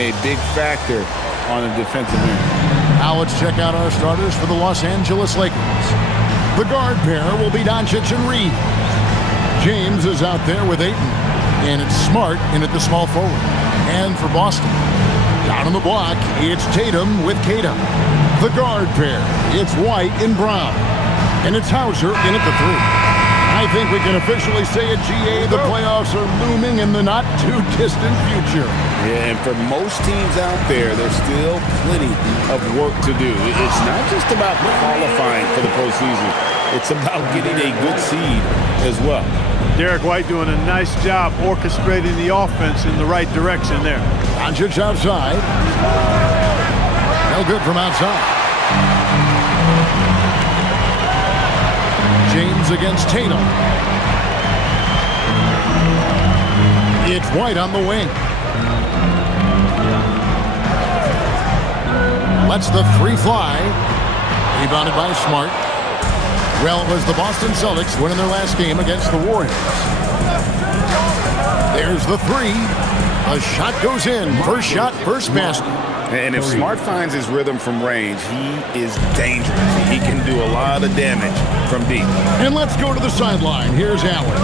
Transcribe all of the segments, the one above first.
been a big factor on the defensive end. Now let's check out our starters for the Los Angeles Lakers. The guard pair will be Doncic and Reed. James is out there with Ayton, and it's Smart in at the small forward. And for Boston, down on the block, it's Tatum with Kata. The guard pair, it's White and Brown, and it's Hauser in at the 3. I think we can officially say at GA the playoffs are looming in the not-too-distant future. Yeah, and for most teams out there, there's still plenty of work to do. It's not just about qualifying for the postseason. It's about getting a good seed as well. Derek White doing a nice job orchestrating the offense in the right direction there. Doncic outside. No good from outside. James against Tatum. It's White on the wing. Lets the 3 fly. Rebounded by Smart. Well, it was the Boston Celtics winning their last game against the Warriors. There's the 3. A shot goes in. First shot, first basket. And if Smart finds his rhythm from range, he is dangerous. He can do a lot of damage from deep. And let's go to the sideline. Here's Allen.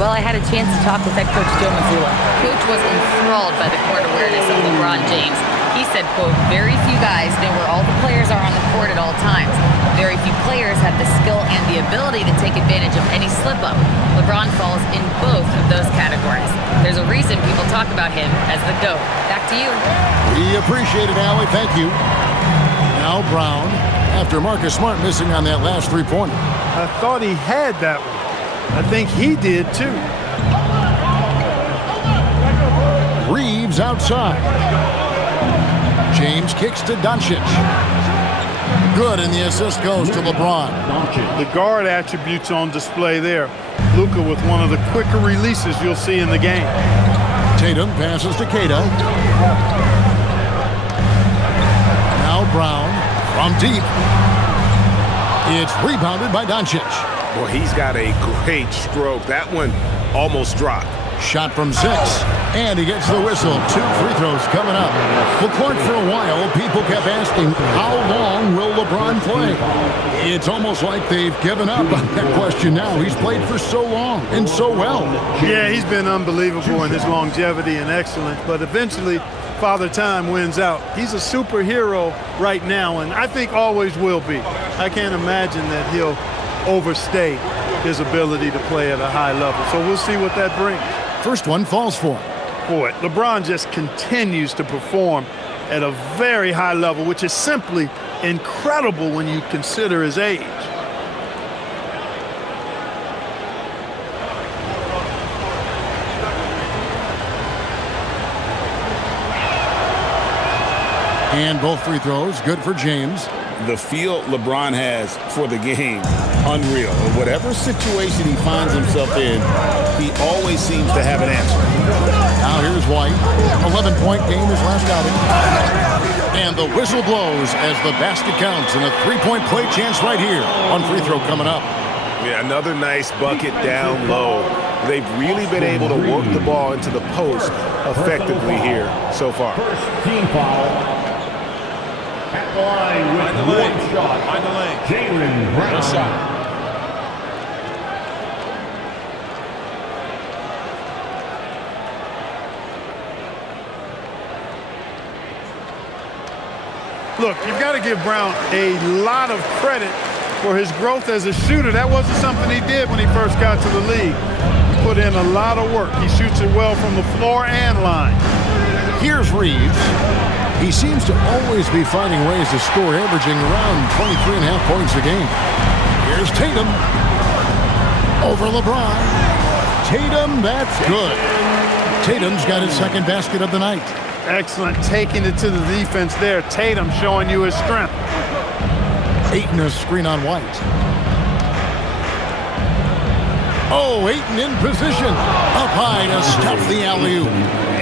Well, I had a chance to talk with head coach Joe Mazzulla. Coach was enthralled by the court awareness of LeBron James. He said, quote, very few guys know where all the players are on the court at all times. Very few players have the skill and the ability to take advantage of any slip-up. LeBron falls in both of those categories. There's a reason people talk about him as the GOAT. Back to you. We appreciate it, Allie. Thank you. Now Brown, after Marcus Smart missing on that last 3-pointer. I thought he had that one. I think he did too. Reeves outside. James kicks to Doncic. Good, and the assist goes to LeBron. The guard attributes on display there. Luka with one of the quicker releases you'll see in the game. Tatum passes to Kata. Now Brown from deep. It's rebounded by Doncic. Boy, he's got a great stroke. That one almost dropped. Shot from 6, and he gets the whistle. 2 free throws coming up. Well, Clark, for a while, people kept asking, how long will LeBron play? It's almost like they've given up on that question now. He's played for so long and so well. Yeah, he's been unbelievable in his longevity and excellence, but eventually Father Time wins out. He's a superhero right now, and I think always will be. I can't imagine that he'll overstay his ability to play at a high level. So we'll see what that brings. First one falls for him. Boy, LeBron just continues to perform at a very high level, which is simply incredible when you consider his age. And both free throws, good for James. The feel LeBron has for the game, unreal. In whatever situation he finds himself in, he always seems to have an answer. Now here's White. 11-point game his last outing. And the whistle blows as the basket counts, and a 3-point play chance right here. One free throw coming up. Yeah, another nice bucket down low. They've really been able to work the ball into the post effectively here so far. First team foul. At the line with one shot. Jaylen Brown. Look, you've got to give Brown a lot of credit for his growth as a shooter. That wasn't something he did when he first got to the league. He put in a lot of work. He shoots it well from the floor and line. Here's Reeves. He seems to always be finding ways to score, averaging around 23.5 points a game. Here's Tatum. Over LeBron. Tatum, that's good. Tatum's got his second basket of the night. Excellent, taking it to the defense there. Tatum showing you his strength. Ayton a screen on White. Oh, Ayton in position. Up high to stuff the alley-oop.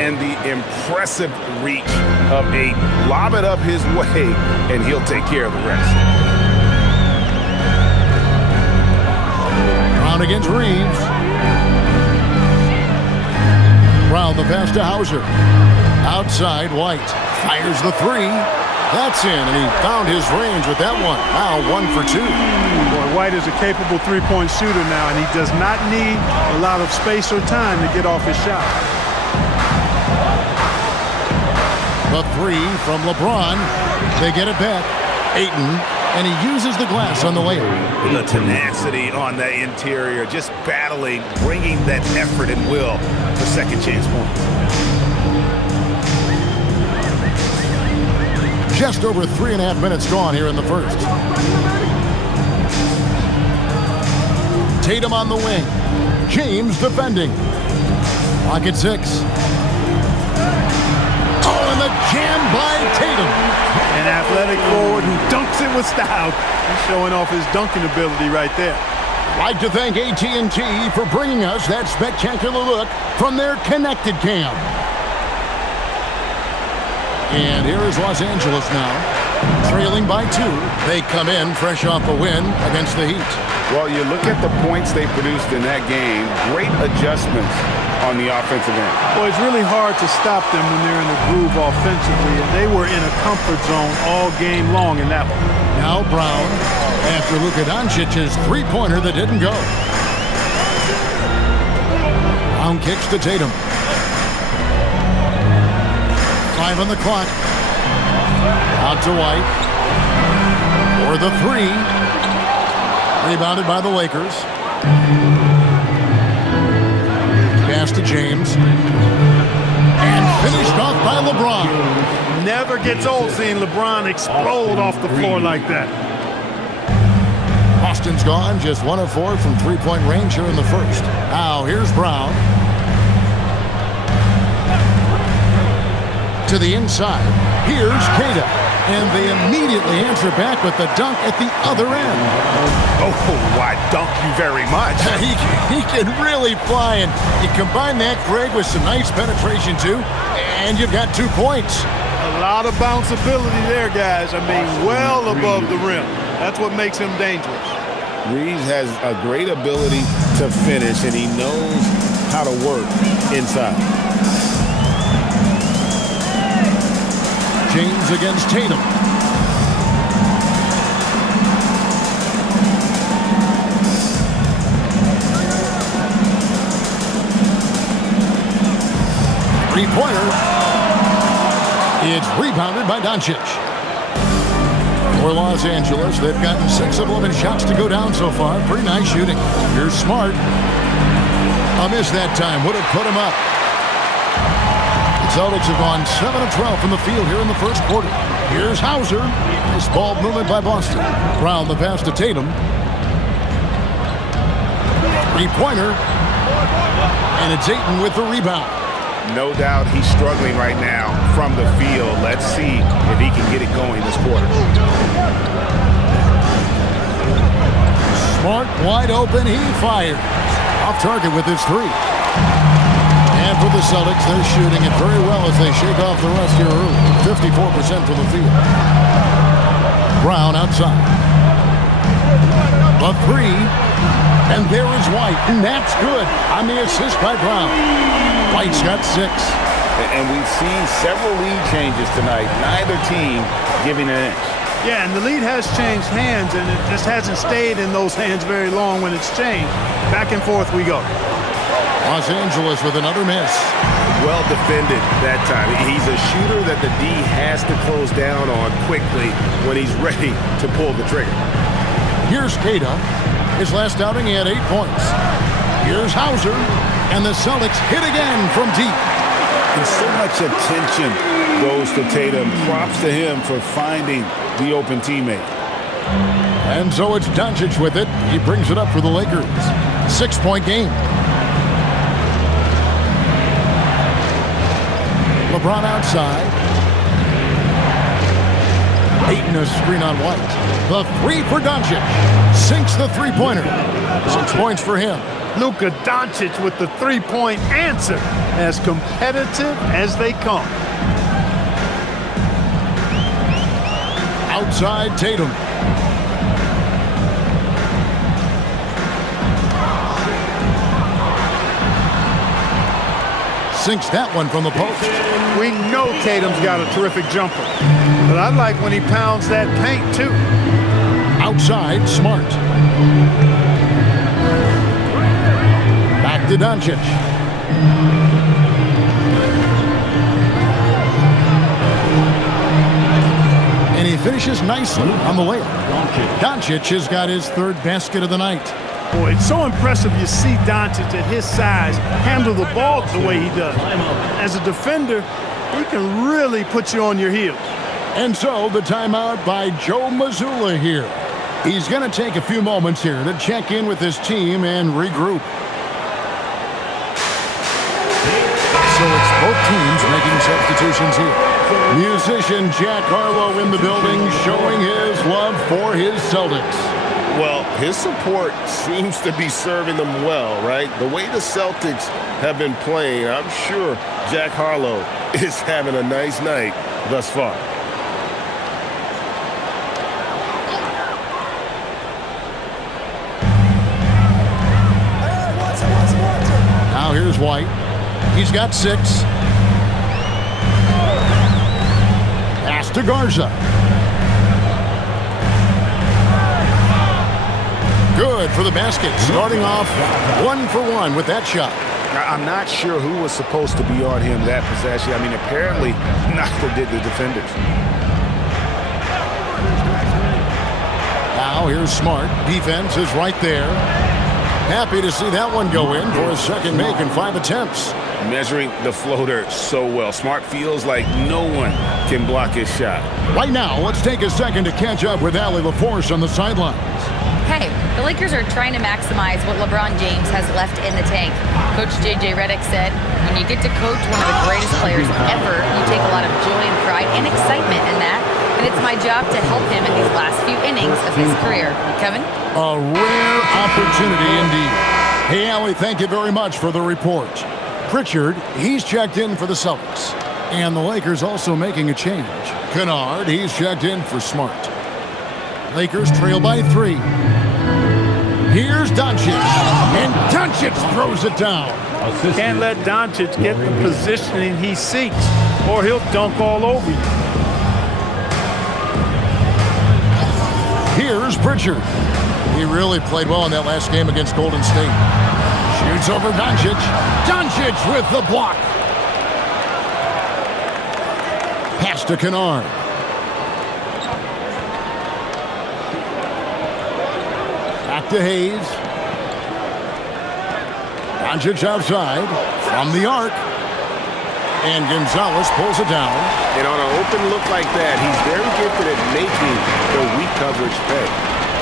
And the impressive reach of Ayton. Lob it up his way, and he'll take care of the rest. Brown against Reeves. Brown the pass to Hauser. Outside, White fires the three. That's in, and he found his range with that one. Now 1 for 2. Boy, White is a capable three-point shooter now, and he does not need a lot of space or time to get off his shot. The three from LeBron. They get it back. Ayton, and he uses the glass on the layup. The tenacity on the interior, just battling, bringing that effort and will for second chance points. Just over 3.5 minutes gone here in the first. Tatum on the wing. James defending. Lock at 6. Oh, and the jam by Tatum. An athletic forward who dunks it with style. He's showing off his dunking ability right there. Like to thank AT&T for bringing us that spectacular look from their Connected Cam. And here is Los Angeles now, trailing by 2. They come in fresh off a win against the Heat. Well, you look at the points they produced in that game, great adjustments on the offensive end. Well, it's really hard to stop them when they're in a groove offensively, and they were in a comfort zone all game long in that one. Now Brown, after Luka Doncic's three-pointer that didn't go. Brown kicks to Tatum. 5 on the clock. Out to White. For the three. Rebounded by the Lakers. Pass to James. And finished off by LeBron. Never gets old seeing LeBron explode off the floor like that. Boston's gone. Just 1 of 4 from three-point range here in the first. Now here's Brown. To the inside. Here's Queta. And they immediately answer back with the dunk at the other end. Oh, I dunk you very much. He can really fly, and you combine that, Greg, with some nice penetration, too, and you've got 2 points. A lot of bounceability there, guys. I mean, well above the rim. That's what makes him dangerous. Reeves has a great ability to finish, and he knows how to work inside. James against Tatum. Three-pointer. It's rebounded by Doncic. For Los Angeles, they've gotten 6 of 11 shots to go down so far. Pretty nice shooting. Here's Smart. A miss that time. Would have put him up. Celtics have gone 7 of 12 from the field here in the first quarter. Here's Hauser. Nice ball movement by Boston. Brown the pass to Tatum. Three-pointer. And it's Ayton with the rebound. No doubt he's struggling right now from the field. Let's see if he can get it going this quarter. Smart wide open. He fires. Off target with his three. And for the Celtics, they're shooting it very well as they shake off the rust here early. 54% from the field. Brown outside. The three. And there is White. And that's good on the assist by Brown. White's got 6. And we've seen several lead changes tonight. Neither team giving an inch. Yeah, and the lead has changed hands, and it just hasn't stayed in those hands very long when it's changed. Back and forth we go. Los Angeles with another miss. Well defended that time. He's a shooter that the D has to close down on quickly when he's ready to pull the trigger. Here's Queta. His last outing, he had 8 points. Here's Hauser. And the Celtics hit again from deep. And so much attention goes to Tatum. Props to him for finding the open teammate. And so it's Doncic with it. He brings it up for the Lakers. 6-point game. LeBron outside. Ayton a screen on White. The three for Doncic. Sinks the three-pointer. 6 points for him. Luka Doncic with the three-point answer. As competitive as they come. Outside Tatum. sinks that one from the post. We know Tatum's got a terrific jumper, but I like when he pounds that paint too. Outside, Smart. Back to Doncic. And he finishes nicely on the layup. Doncic has got his third basket of the night. Boy, it's so impressive you see Doncic at his size handle the ball the way he does. As a defender, he can really put you on your heels. And so the timeout by Joe Mazzulla here. He's going to take a few moments here to check in with his team and regroup. So it's both teams making substitutions here. Musician Jack Harlow in the building showing his love for his Celtics. Well, his support seems to be serving them well, right? The way the Celtics have been playing, I'm sure Jack Harlow is having a nice night thus far. Now here's White. He's got 6. Pass to Garza. Good for the basket. Starting off 1 for 1 with that shot. I'm not sure who was supposed to be on him that possession. I mean, apparently neither did the defenders. Now here's Smart. Defense is right there. Happy to see that one go in for a second make in 5 attempts. Measuring the floater so well. Smart feels like no one can block his shot. Right now, let's take a second to catch up with Allie LaForce on the sidelines. Hey, the Lakers are trying to maximize what LeBron James has left in the tank. Coach J.J. Redick said, when you get to coach one of the greatest players ever, you take a lot of joy and pride and excitement in that. And it's my job to help him in these last few innings of his career. Kevin? A rare opportunity indeed. Hey, Allie, thank you very much for the report. Pritchard, he's checked in for the Celtics. And the Lakers also making a change. Kennard, he's checked in for Smart. Lakers trail by 3. Here's Doncic. And Doncic throws it down. Can't let Doncic get the positioning he seeks, or he'll dunk all over you. Here's Pritchard. He really played well in that last game against Golden State. Shoots over Doncic. Doncic with the block. Pass to Kennard. Back to Hayes. Doncic outside from the arc. And Gonzalez pulls it down. And on an open look like that, he's very gifted at making the weak coverage pay.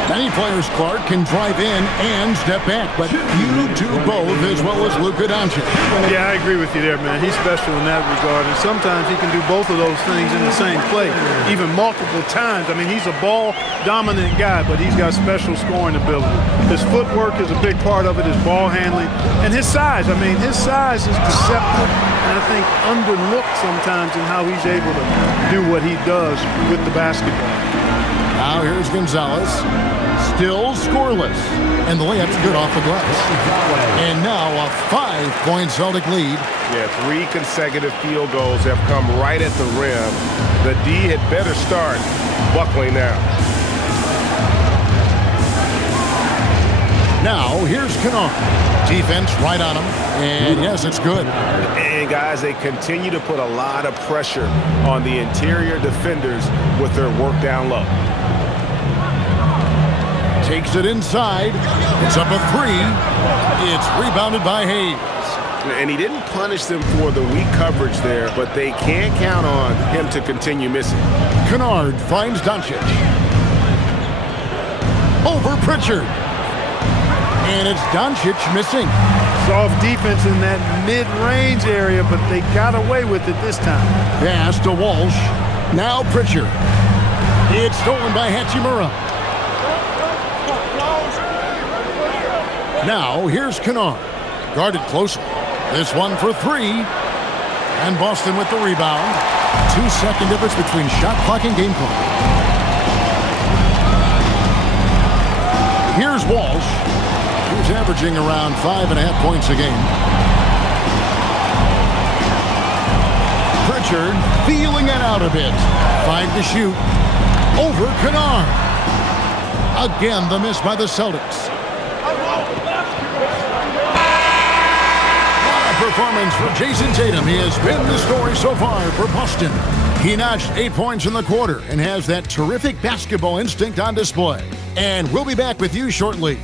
Many players, Clark, can drive in and step back, but few do both as well as Luka Doncic. Yeah, I agree with you there, man. He's special in that regard, and sometimes he can do both of those things in the same play, even multiple times. I mean, he's a ball-dominant guy, but he's got special scoring ability. His footwork is a big part of it, his ball handling, and his size. I mean, his size is deceptive, and I think underlooked sometimes in how he's able to do what he does with the basketball. Now here's Gonzalez. Still scoreless. And the layup's good off the glass. And now a 5-point Celtic lead. Yeah, 3 consecutive field goals have come right at the rim. The D had better start buckling now. Now here's Kennard. Defense right on him. And yes, it's good. And guys, they continue to put a lot of pressure on the interior defenders with their work down low. Takes it inside. It's up a 3. It's rebounded by Hayes. And he didn't punish them for the weak coverage there, but they can't count on him to continue missing. Kennard finds Doncic. Over Pritchard. And it's Doncic missing. Soft defense in that mid-range area, but they got away with it this time. Pass to Walsh. Now Pritchard. It's stolen by Hachimura. Now here's Kennard. Guarded closely. This one for 3. And Boston with the rebound. 2-second difference between shot clock and game clock. Here's Walsh. He's averaging around 5.5 points a game. Pritchard feeling it out a bit. 5 to shoot. Over Kennard. Again, the miss by the Celtics. What a performance for Jason Tatum. He has been the story so far for Boston. He notched 8 points in the quarter and has that terrific basketball instinct on display. And we'll be back with you shortly.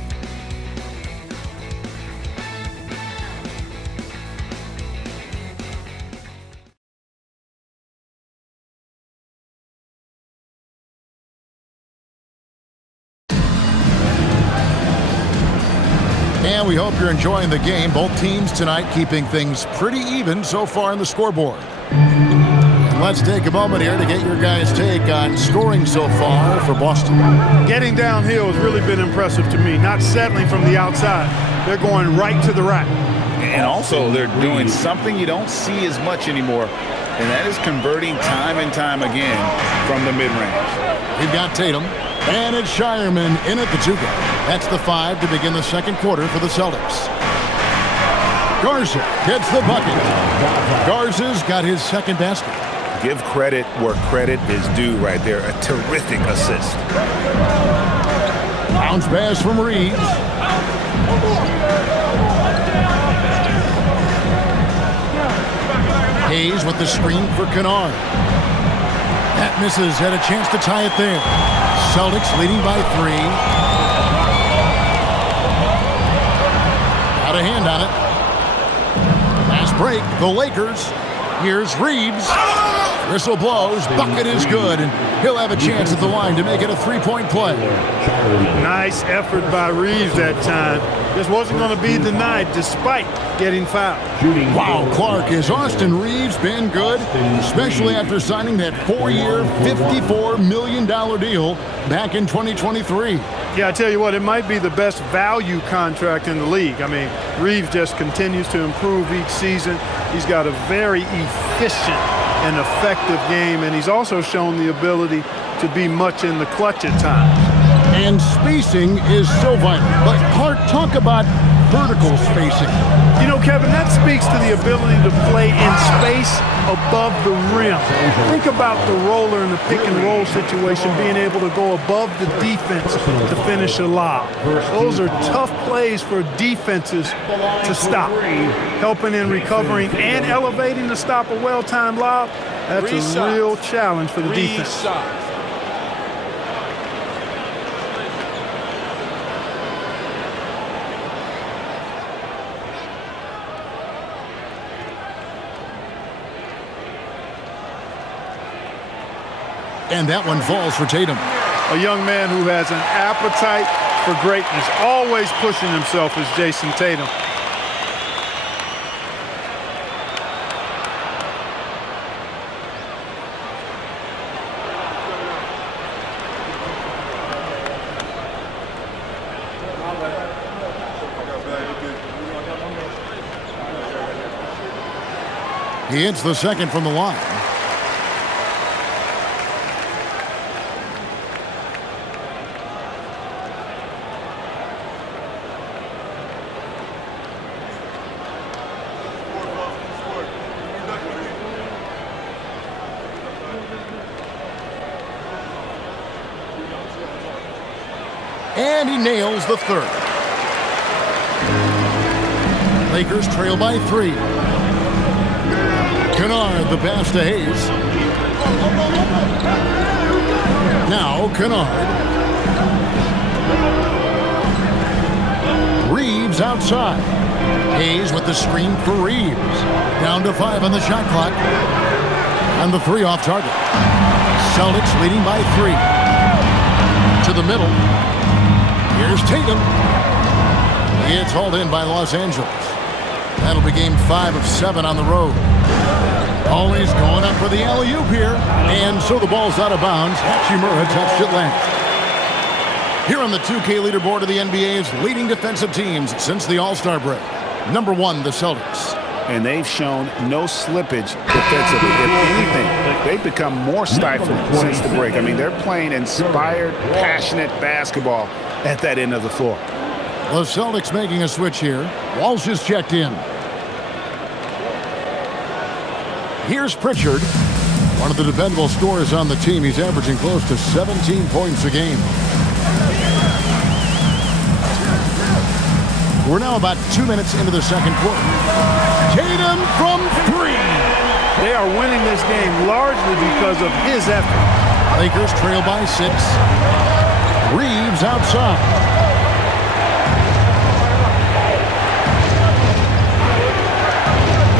And we hope you're enjoying the game. Both teams tonight keeping things pretty even so far on the scoreboard. And let's take a moment here to get your guys' take on scoring so far for Boston. Getting downhill has really been impressive to me. Not settling from the outside. They're going right to the rack. And also, they're doing something you don't see as much anymore, and that is converting time and time again from the mid-range. We've got Tatum. And it's Shireman in at the 2-guard. That's the 5 to begin the second quarter for the Celtics. Garza gets the bucket. Garza's got his second basket. Give credit where credit is due right there. A terrific assist. Bounce pass from Reeves. Hayes with the screen for Kennard. That misses. Had a chance to tie it there. Celtics leading by 3. Got a hand on it. Last break, the Lakers. Here's Reeves. Whistle blows. Bucket is good, and he'll have a chance at the line to make it a 3-point play. Nice effort by Reeves that time. Just wasn't going to be denied despite getting fouled. Wow, Clark, has Austin Reeves been good, especially after signing that 4-year, $54 million deal back in 2023. Yeah, I tell you what, it might be the best value contract in the league. I mean, Reeves just continues to improve each season. He's got a very efficient and effective game, and he's also shown the ability to be much in the clutch at times. And spacing is so vital. But Clark, talk about vertical spacing. You know, Kevin, that speaks to the ability to play in space above the rim. Think about the roller in the pick and roll situation, being able to go above the defense to finish a lob. Those are tough plays for defenses to stop. Helping in recovering and elevating to stop a well-timed lob, that's a real challenge for the defense. And that one falls for Tatum. A young man who has an appetite for greatness, always pushing himself, is Jason Tatum. He hits the second from the line. And he nails the third. Lakers trail by 3. Kennard, the pass to Hayes. Now Kennard. Reeves outside. Hayes with the screen for Reeves. Down to 5 on the shot clock. And the 3 off target. Celtics leading by 3. To the middle. Here's Tatum. It's hauled in by Los Angeles. That'll be game 5 of 7 on the road. Always going up for the alley-oop here. And so the ball's out of bounds. Hachimura touched it last. Here on the 2K leaderboard of the NBA's leading defensive teams since the All-Star break. Number 1, the Celtics. And they've shown no slippage defensively. If anything, they've become more stifled since the break. I mean, they're playing inspired, passionate basketball at that end of the floor. The Celtics making a switch here. Walsh is checked in. Here's Pritchard, one of the dependable scorers on the team. He's averaging close to 17 points a game. We're now about 2 minutes into the second quarter. Tatum from 3. They are winning this game largely because of his effort. Lakers trail by 6. Reeves outside.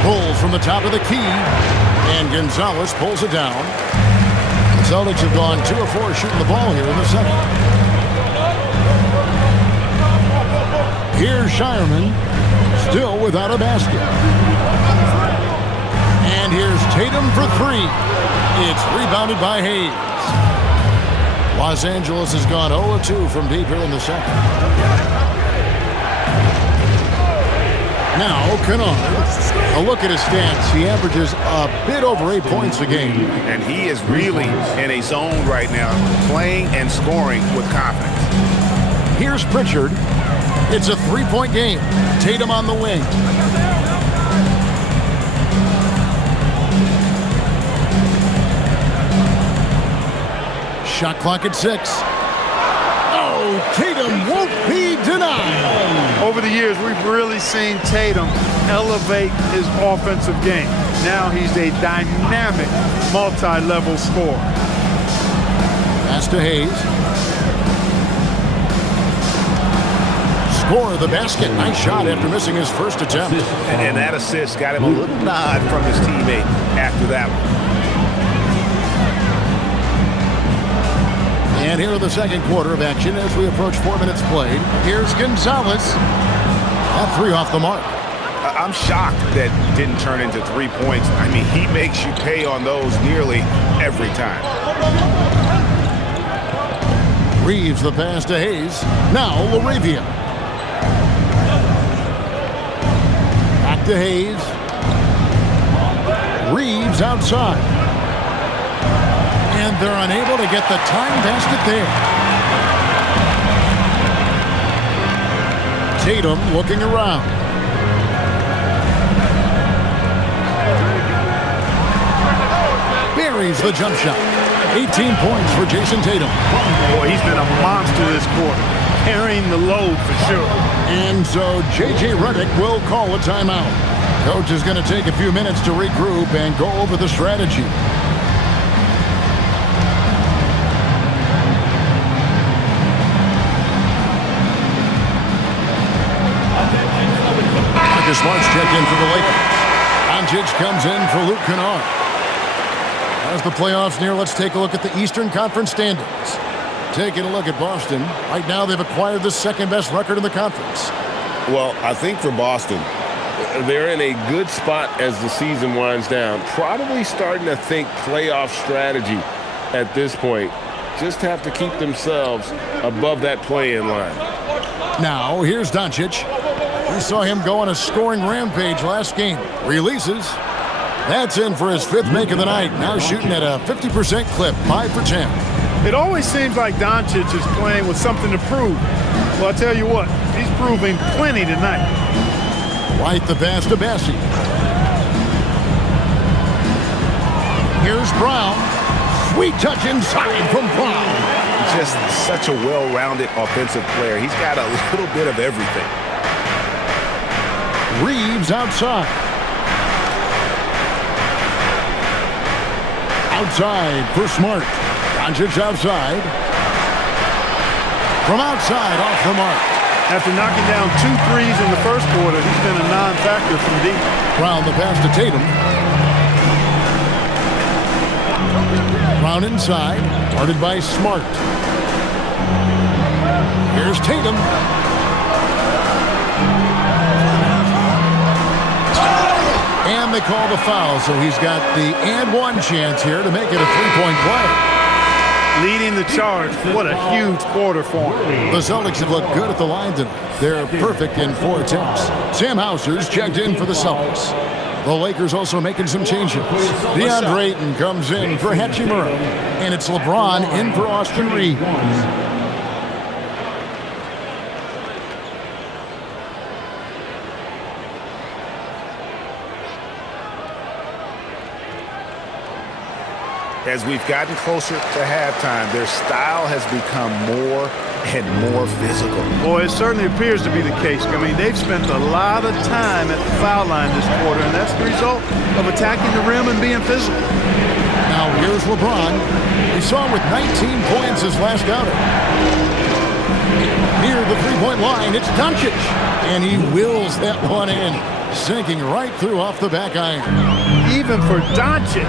Pulls from the top of the key, and Gonzalez pulls it down. The Celtics have gone 2 of 4 shooting the ball here in the second. Here's Shireman, still without a basket. And here's Tatum for 3. It's rebounded by Hayes. Los Angeles has gone 0-2 from deep here in the second. Now, Kennard. A look at his stats. He averages a bit over 8 points a game. And he is really in a zone right now, playing and scoring with confidence. Here's Pritchard. It's a 3-point game. Tatum on the wing. Shot clock at 6. Oh, Tatum won't be denied. Over the years, we've really seen Tatum elevate his offensive game. Now he's a dynamic, multi-level scorer. Pass to Hayes. Score the basket. Nice shot after missing his first attempt. And that assist got him a little nod from his teammate after that one. And here in the second quarter of action as we approach 4 minutes played. Here's Gonzalez. That 3 off the mark. I'm shocked that didn't turn into 3 points. I mean, he makes you pay on those nearly every time. Reeves the pass to Hayes. Now Laravia. Back to Hayes. Reeves outside. And they're unable to get the time basket there. Tatum looking around. Buries the jump shot. 18 points for Jason Tatum. Boy, he's been a monster this quarter, carrying the load for sure. And so J.J. Redick will call a timeout. Coach is going to take a few minutes to regroup and go over the strategy. Marcus Smart's checked in for the Lakers. Doncic comes in for Luke Kennard. As the playoffs near, let's take a look at the Eastern Conference standings. Taking a look at Boston. Right now, they've acquired the second-best record in the conference. Well, I think for Boston, they're in a good spot as the season winds down. Probably starting to think playoff strategy at this point. Just have to keep themselves above that play-in line. Now, here's Doncic. We saw him go on a scoring rampage last game. Releases. That's in for his 5th make of the night. Now shooting at a 50% clip, 5 for 10. It always seems like Doncic is playing with something to prove. Well, I tell you what, he's proving plenty tonight. White the pass to Bessie. Here's Brown. Sweet touch inside from Brown. Just such a well-rounded offensive player. He's got a little bit of everything. Reeves outside. Outside for Smart. Doncic outside. From outside, off the mark. After knocking down 2 threes in the first quarter, he's been a non-factor from deep. Brown the pass to Tatum. Brown inside, guarded by Smart. Here's Tatum. And they call the foul, so he's got the and one chance here to make it a 3-point play. Leading the charge. What a huge quarter for him. The Celtics have looked good at the line tonight. They're perfect in 4 attempts. Sam Hauser's checked in for the Celtics. The Lakers also making some changes. DeAndre Ayton comes in for Hachimura. And it's LeBron in for Austin Reeves. As we've gotten closer to halftime, their style has become more and more physical. Boy, it certainly appears to be the case. I mean, they've spent a lot of time at the foul line this quarter, and that's the result of attacking the rim and being physical. Now here's LeBron. We saw him with 19 points his last outing. Near the three-point line, it's Doncic, and he wills that one in, sinking right through off the back iron. Even for Doncic,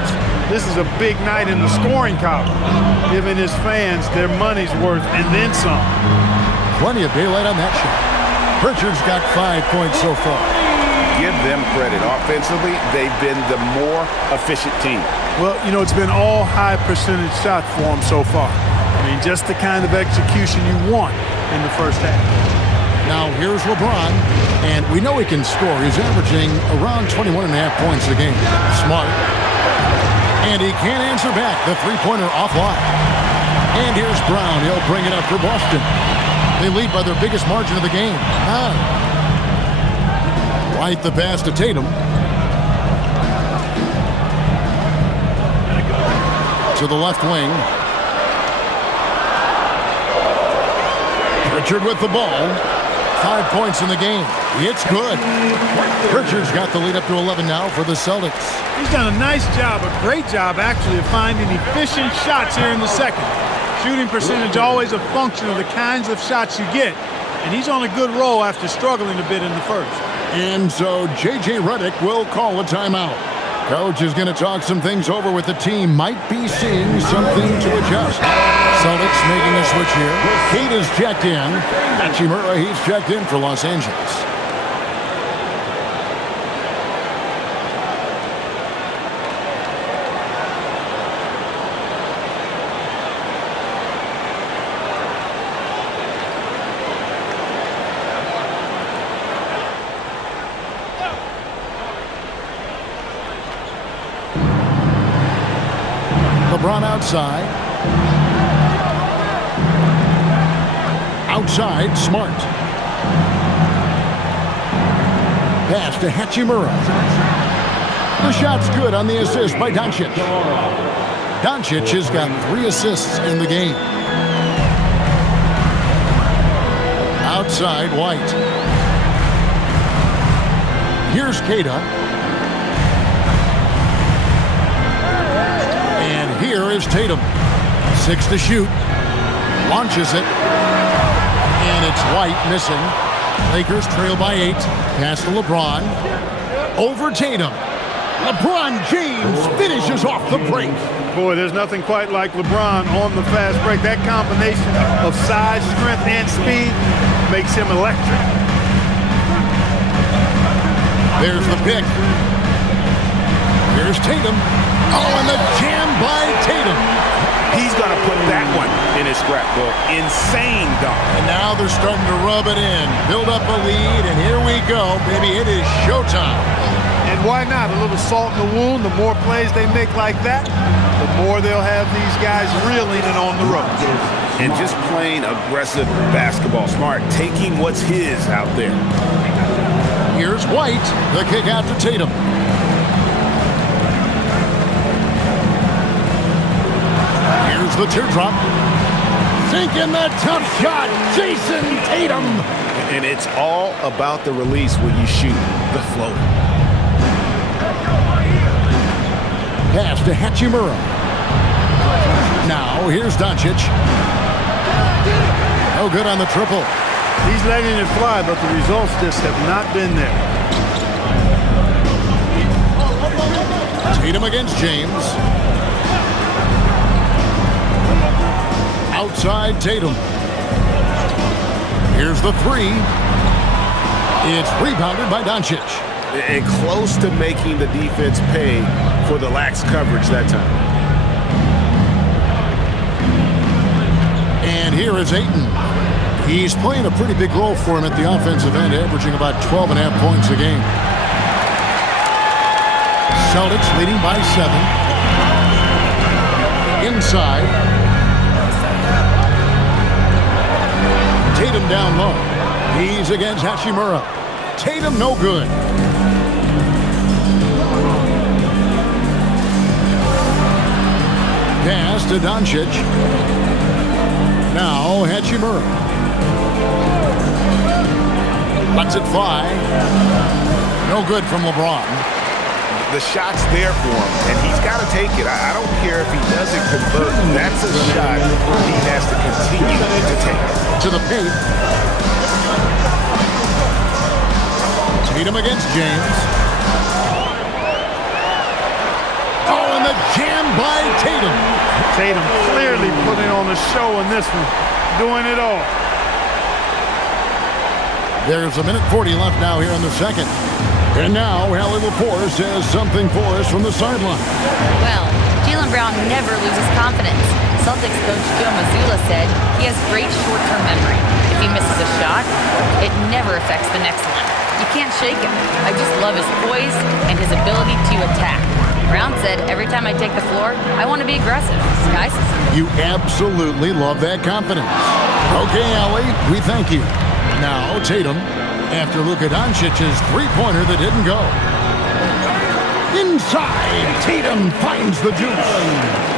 this is a big night in the scoring column, giving his fans their money's worth and then some. Plenty of daylight on that shot. Pritchard's got 5 points so far. Give them credit. Offensively, they've been the more efficient team. Well, you know, it's been all high percentage shots for them so far. I mean, just the kind of execution you want in the first half. Now here's LeBron, and we know he can score. He's averaging around 21.5 points a game. Smart. And he can't answer back. The three-pointer offline. And here's Brown. He'll bring it up for Boston. They lead by their biggest margin of the game. 9. Right the pass to Tatum. To the left wing. Pritchard with the ball. 5 points in the game. It's good. Pritchard's got the lead up to 11 now for the Celtics. He's done a nice job, a great job actually, of finding efficient shots here in the second. Shooting percentage always a function of the kinds of shots you get. And he's on a good roll after struggling a bit in the first. And so J.J. Redick will call a timeout. Coach is going to talk some things over with the team. Might be seeing something to adjust. Celtics making a switch here. Heat is checked in. Hachimura, he's checked in for Los Angeles. LeBron outside. Outside, Smart. Pass to Hachimura. The shot's good on the assist by Doncic. Doncic has got 3 assists in the game. Outside, White. Here's Keita. And here is Tatum. 6 to shoot. Launches it. And it's White missing. Lakers trail by 8. Pass to LeBron. Over Tatum. LeBron James finishes off the break. Boy, there's nothing quite like LeBron on the fast break. That combination of size, strength, and speed makes him electric. There's the pick. Here's Tatum. Oh, and the jam by Tatum. He's going to put that one in his scrapbook. Insane dunk. And now they're starting to rub it in. Build up a lead, and here we go. Baby, it is showtime. And why not? A little salt in the wound. The more plays they make like that, the more they'll have these guys reeling and on the ropes. And just playing aggressive basketball. Smart, taking what's his out there. Here's White. The kick out to Tatum. Here's the teardrop. Sinking the tough shot, Jason Tatum. And it's all about the release when you shoot the float. Pass to Hachimura. Now here's Doncic. No good on the triple. He's letting it fly, but the results just have not been there. Tatum against James. Outside Tatum. Here's the 3. It's rebounded by Doncic. And close to making the defense pay for the lax coverage that time. And here is Ayton. He's playing a pretty big role for him at the offensive end, averaging about 12.5 points a game. Celtics leading by 7. Inside. Tatum down low. He's against Hachimura. Tatum no good. pass to Doncic. Now Hachimura. Lets it fly. No good from LeBron. The shot's there for him, and he's got to take it. I don't care if he doesn't convert. That's a shot he has to continue to take. To the paint. Tatum against James. Oh, and the jam by Tatum. Tatum clearly putting on a show in this one, doing it all. There's a minute 40 left now here in the second. And now Hallie LaForce has something for us from the sideline. Well, Jaylen Brown never loses confidence. Celtics coach Joe Mazzulla said he has great short-term memory. If he misses a shot, it never affects the next one. You can't shake him. I just love his poise and his ability to attack. Brown said, every time I take the floor, I want to be aggressive. Sky says You absolutely love that confidence. Okay, Hallie, we thank you. Now Tatum, after Luka Doncic's three-pointer that didn't go. Inside, Tatum finds the juice.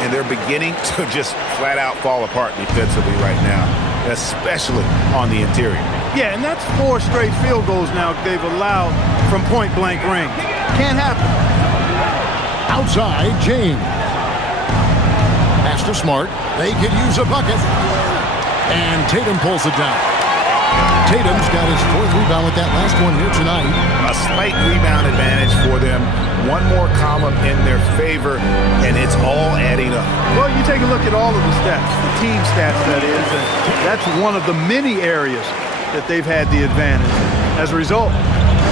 And they're beginning to just flat out fall apart defensively right now, especially on the interior. Yeah, and that's 4 straight field goals now they've allowed from point-blank range. Can't happen. Outside, James. Pass to Smart. They could use a bucket. And Tatum pulls it down. Tatum's got his 4th rebound with that last one here tonight. A slight rebound advantage for them. One more column in their favor, and it's all adding up. Well, you take a look at all of the stats, the team stats that is, and that's one of the many areas that they've had the advantage. As a result,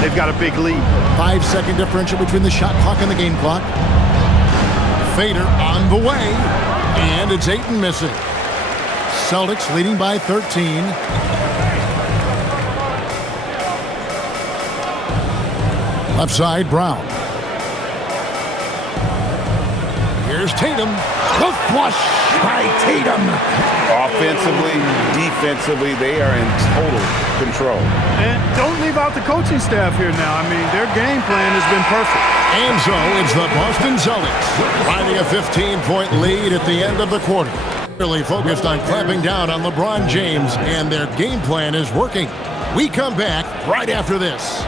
they've got a big lead. 5-second differential between the shot clock and the game clock. Fader on the way, and it's Ayton missing. Celtics leading by 13. Left side, Brown. Here's Tatum. The flush by Tatum. Offensively, defensively, they are in total control. And don't leave out the coaching staff here now. I mean, their game plan has been perfect. And so it's the Boston Celtics riding a 15-point lead at the end of the quarter. Really focused on clamping down on LeBron James, and their game plan is working. We come back right after this.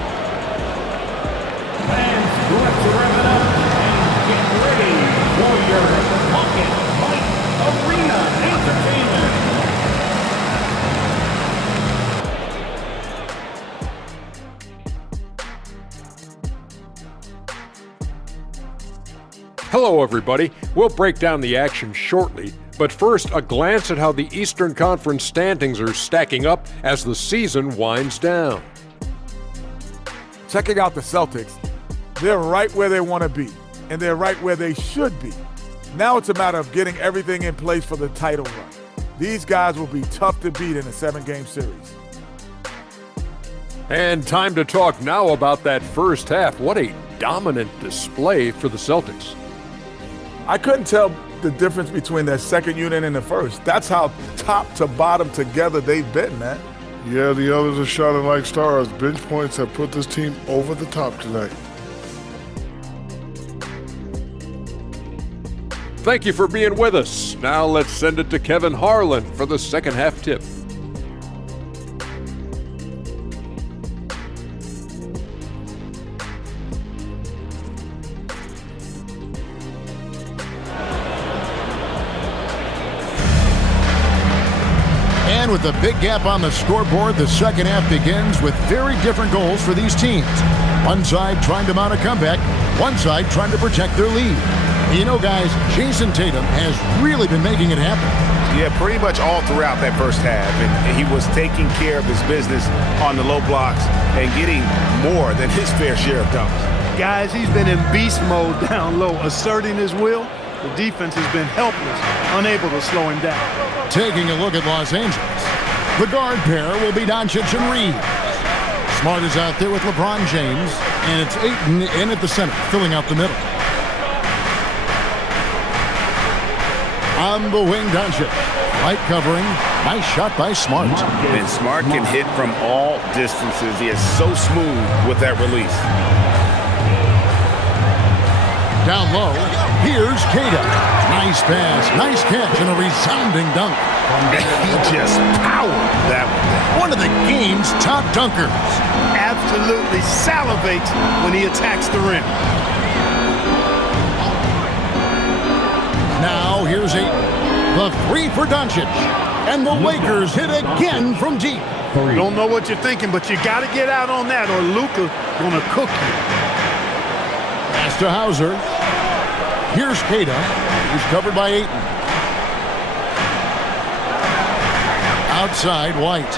Fans, let's rev it up and get ready for your Pocket Fight Arena Entertainment. Hello, everybody. We'll break down the action shortly, but first, a glance at how the Eastern Conference standings are stacking up as the season winds down. Checking out the Celtics, they're right where they want to be, and they're right where they should be. Now it's a matter of getting everything in place for the title run. These guys will be tough to beat in a 7-game series. And time to talk now about that first half. What a dominant display for the Celtics. I couldn't tell the difference between their second unit and the first. That's how top to bottom together they've been, man. Yeah, the others are shining like stars. Bench points have put this team over the top tonight. Thank you for being with us. Now let's send it to Kevin Harlan for the second half tip. And with a big gap on the scoreboard, the second half begins with very different goals for these teams. One side trying to mount a comeback, one side trying to protect their lead. You know, guys, Jason Tatum has really been making it happen. Yeah, pretty much all throughout that first half. And he was taking care of his business on the low blocks and getting more than his fair share of dunks. Guys, he's been in beast mode down low, asserting his will. The defense has been helpless, unable to slow him down. Taking a look at Los Angeles. The guard pair will be Doncic and Reed. Smart is out there with LeBron James, and it's Ayton in at the center, filling out the middle. On the wing, Doncic. Light covering. Nice shot by Smart. And Smart can hit from all distances. He is so smooth with that release. Down low, here's Kata. Nice pass, nice catch, and a resounding dunk. He just powered that one. One of the game's top dunkers. Absolutely salivates when he attacks the rim. Now here's Ayton. The three for Doncic. And the Lakers hit again from deep. Don't know what you're thinking, but you got to get out on that or Luka gonna cook you. Pass to Hauser. Here's Keita. He's covered by Ayton. Outside, White.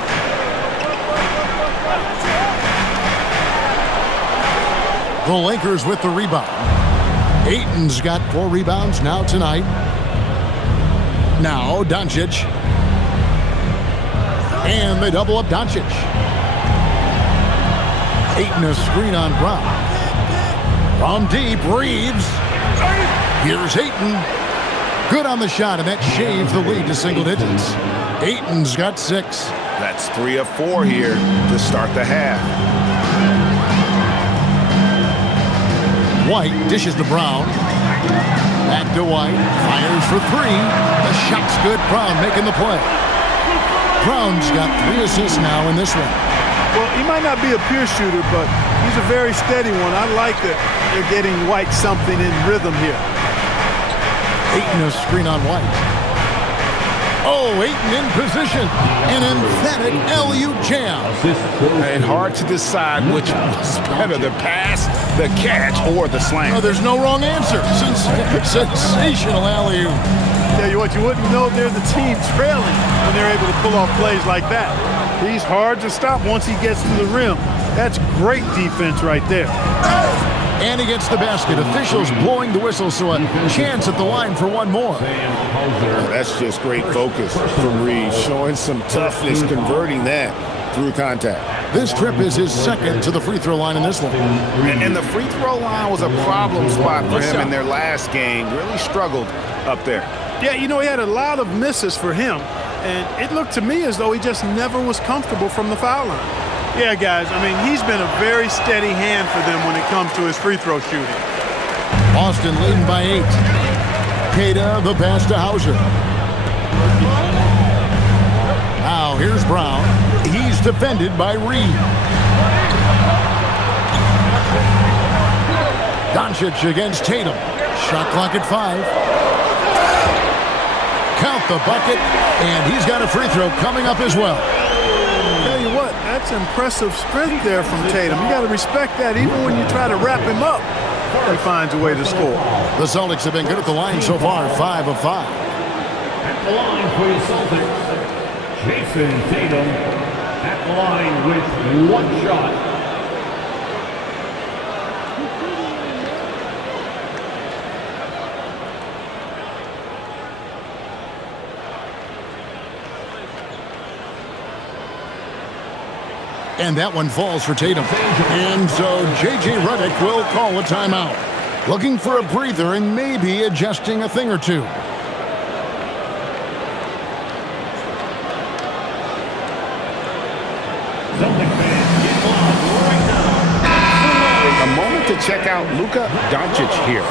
The Lakers with the rebound. Ayton's got 4 rebounds now tonight. Now Doncic. And they double up Doncic. Ayton a screen on Brown. From deep, Reeves. Here's Ayton. Good on the shot, and that shaves the lead to single digits. Ayton's got 6. That's 3 of 4 here to start the half. White dishes to Brown. Back to White. Fires for 3. The shot's good. Brown making the play. Brown's got 3 assists now in this one. Well, he might not be a pure shooter, but he's a very steady one. I like that they're getting White something in rhythm here. Ayton a screen on White. Oh, Ayton in position. An emphatic LU jam. And hard to decide which was better, the pass, the catch, or the slam. Oh, there's no wrong answer. Sensational alley-oop. Tell you what, you wouldn't know they're the team trailing when they're able to pull off plays like that. He's hard to stop once he gets to the rim. That's great defense right there. And he gets the basket. Officials blowing the whistle, so a chance at the line for one more. That's just great focus from Reeves, showing some toughness, converting that through contact. This trip is his second to the free throw line in this one. And the free throw line was a problem spot for him in their last game. Really struggled up there. Yeah, you know, he had a lot of misses for him, and it looked to me as though he just never was comfortable from the foul line. Yeah, guys, I mean, he's been a very steady hand for them when it comes to his free throw shooting. Boston leading by 8. Keita, the pass to Hauser. Now here's Brown. He's defended by Reed. Doncic against Tatum. Shot clock at 5. Count the bucket, and he's got a free throw coming up as well. Tell you what, that's impressive strength there from Tatum. You got to respect that even when you try to wrap him up. He finds a way to score. The Celtics have been good at the line so far, 5 of 5. At the line for the Celtics, Jason Tatum at the line with 1 shot. And that one falls for Tatum. And so J.J. Redick will call a timeout. Looking for a breather and maybe adjusting a thing or two. A moment to check out Luka Doncic here.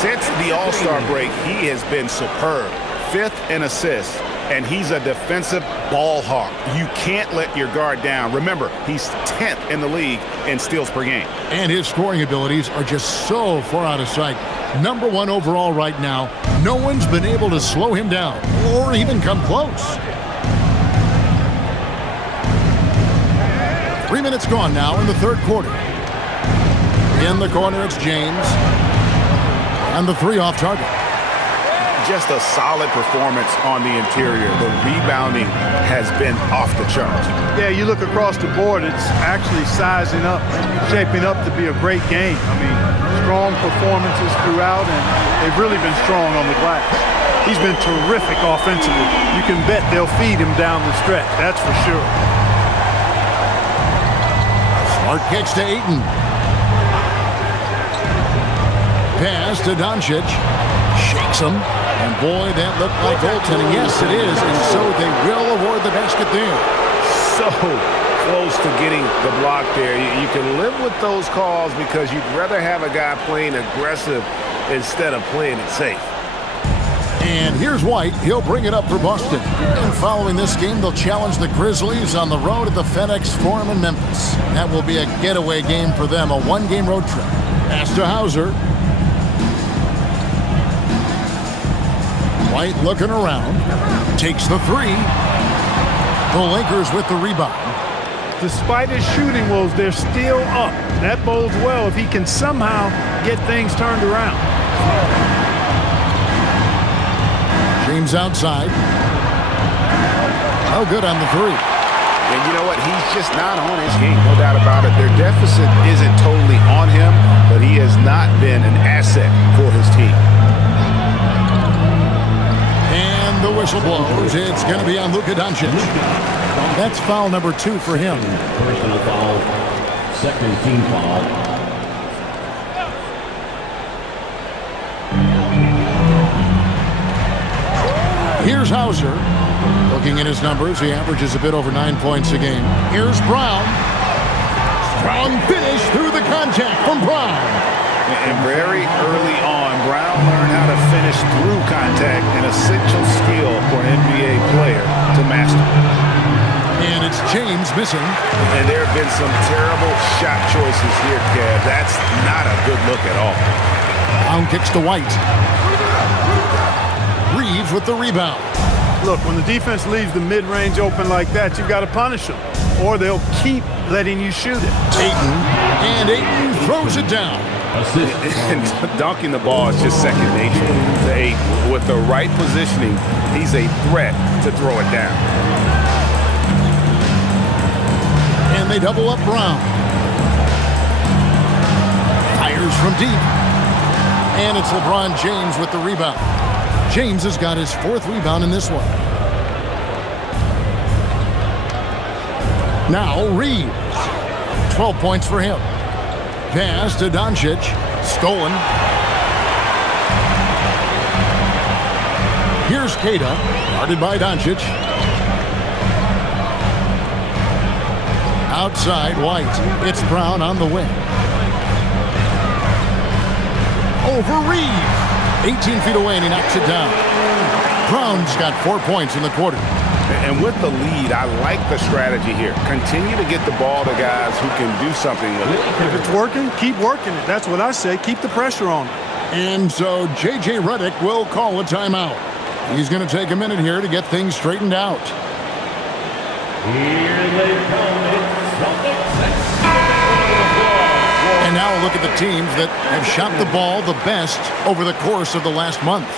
Since the All-Star break, he has been superb. 5th in assists. And he's a defensive ball hawk. You can't let your guard down. Remember, he's 10th in the league in steals per game. And his scoring abilities are just so far out of sight. Number 1 overall right now. No one's been able to slow him down or even come close. 3 minutes gone now in the third quarter. In the corner, it's James. And the 3 off target. Just a solid performance on the interior. The rebounding has been off the charts. Yeah, you look across the board, it's actually sizing up, shaping up to be a great game. I mean, strong performances throughout, and they've really been strong on the glass. He's been terrific offensively. You can bet they'll feed him down the stretch, that's for sure. Smart catch to Ayton. Pass to Doncic. Shakes him. And boy, that looked like goaltending. Yes, it is. And so they will award the basket there. So close to getting the block there. You can live with those calls because you'd rather have a guy playing aggressive instead of playing it safe. And here's White. He'll bring it up for Boston. And following this game, they'll challenge the Grizzlies on the road at the FedEx Forum in Memphis. That will be a getaway game for them, a one-game road trip. Pass to Hauser. White looking around. Takes the three. The Lakers with the rebound. Despite his shooting woes, they're still up. That bodes well if he can somehow get things turned around. James outside. Oh, good on the three. And you know what? He's just not on his game, no doubt about it. Their deficit isn't totally on him, but he has not been an asset for his team. And the whistle blows. It's going to be on Luka Doncic. That's foul number 2 for him. Personal foul. Second team foul. Here's Hauser. Looking at his numbers, he averages a bit over 9 points a game. Here's Brown. Strong finish through the contact from Brown. And very early on, Brown learned how to finish through contact, an essential skill for an NBA player to master. And it's James missing. And there have been some terrible shot choices here, Kev. That's not a good look at all. Brown kicks to White. Reeves with the rebound. Look, when the defense leaves the mid-range open like that, you've got to punish them, or they'll keep letting you shoot it. Ayton throws it down. And dunking the ball is just second nature to Ayton. With the right positioning, he's a threat to throw it down. And they double up Brown. Fires from deep. And it's LeBron James with the rebound. James has got his 4th rebound in this one. Now Reeves. 12 points for him. Pass to Doncic. Stolen. Here's Keita. Guarded by Doncic. Outside White. It's Brown on the wing. Over Reeves. 18 feet away, and he knocks it down. Brown's got 4 points in the quarter. And with the lead, I like the strategy here. Continue to get the ball to guys who can do something with it. If it's working, keep working it. That's what I say. Keep the pressure on it. And so J.J. Redick will call a timeout. He's going to take a minute here to get things straightened out. Here they come. It's Celtics. And now a look at the teams that have shot the ball the best over the course of the last month.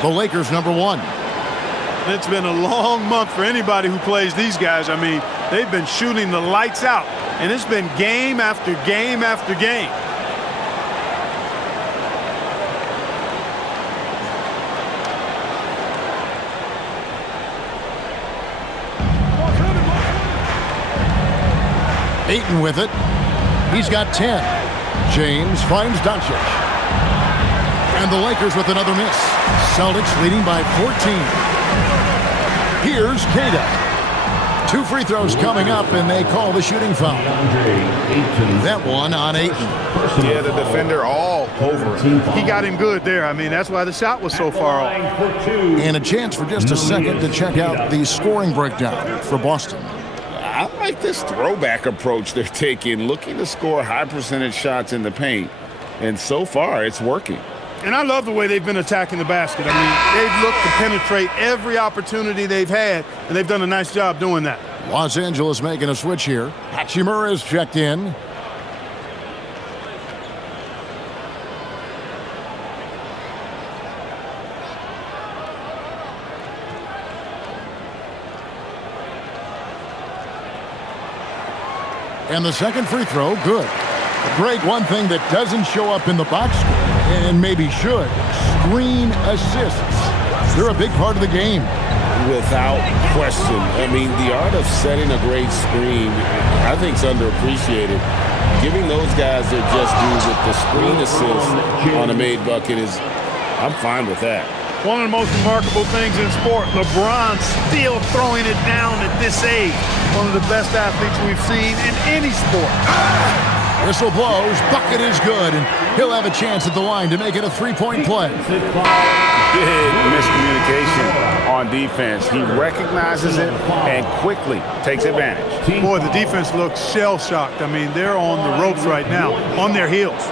The Lakers, number 1. It's been a long month for anybody who plays these guys. I mean, they've been shooting the lights out, and it's been game after game after game. Ayton with it. He's got 10. James finds Doncic. And the Lakers with another miss. Celtics leading by 14. Here's Keita. 2 free throws coming up, and they call the shooting foul. That one on Ayton. Yeah, the defender all over him. He got him good there. I mean, that's why the shot was so far off. And a chance for just a second to check out the scoring breakdown for Boston. I like this throwback approach they're taking, looking to score high percentage shots in the paint. And so far, it's working. And I love the way they've been attacking the basket. I mean, they've looked to penetrate every opportunity they've had, and they've done a nice job doing that. Los Angeles making a switch here. Hachimura is checked in. And the second free throw, good. Greg, one thing that doesn't show up in the box score, and maybe should, screen assists. They're a big part of the game. Without question. I mean, the art of setting a great screen, I think, is underappreciated. Giving those guys their just due with the screen assist on a made bucket is, I'm fine with that. One of the most remarkable things in sport, LeBron still throwing it down at this age. One of the best athletes we've seen in any sport. Whistle blows, bucket is good, and he'll have a chance at the line to make it a 3-point play. big miscommunication on defense. He recognizes it and quickly takes advantage. Boy, the defense looks shell-shocked. I mean, they're on the ropes right now, on their heels.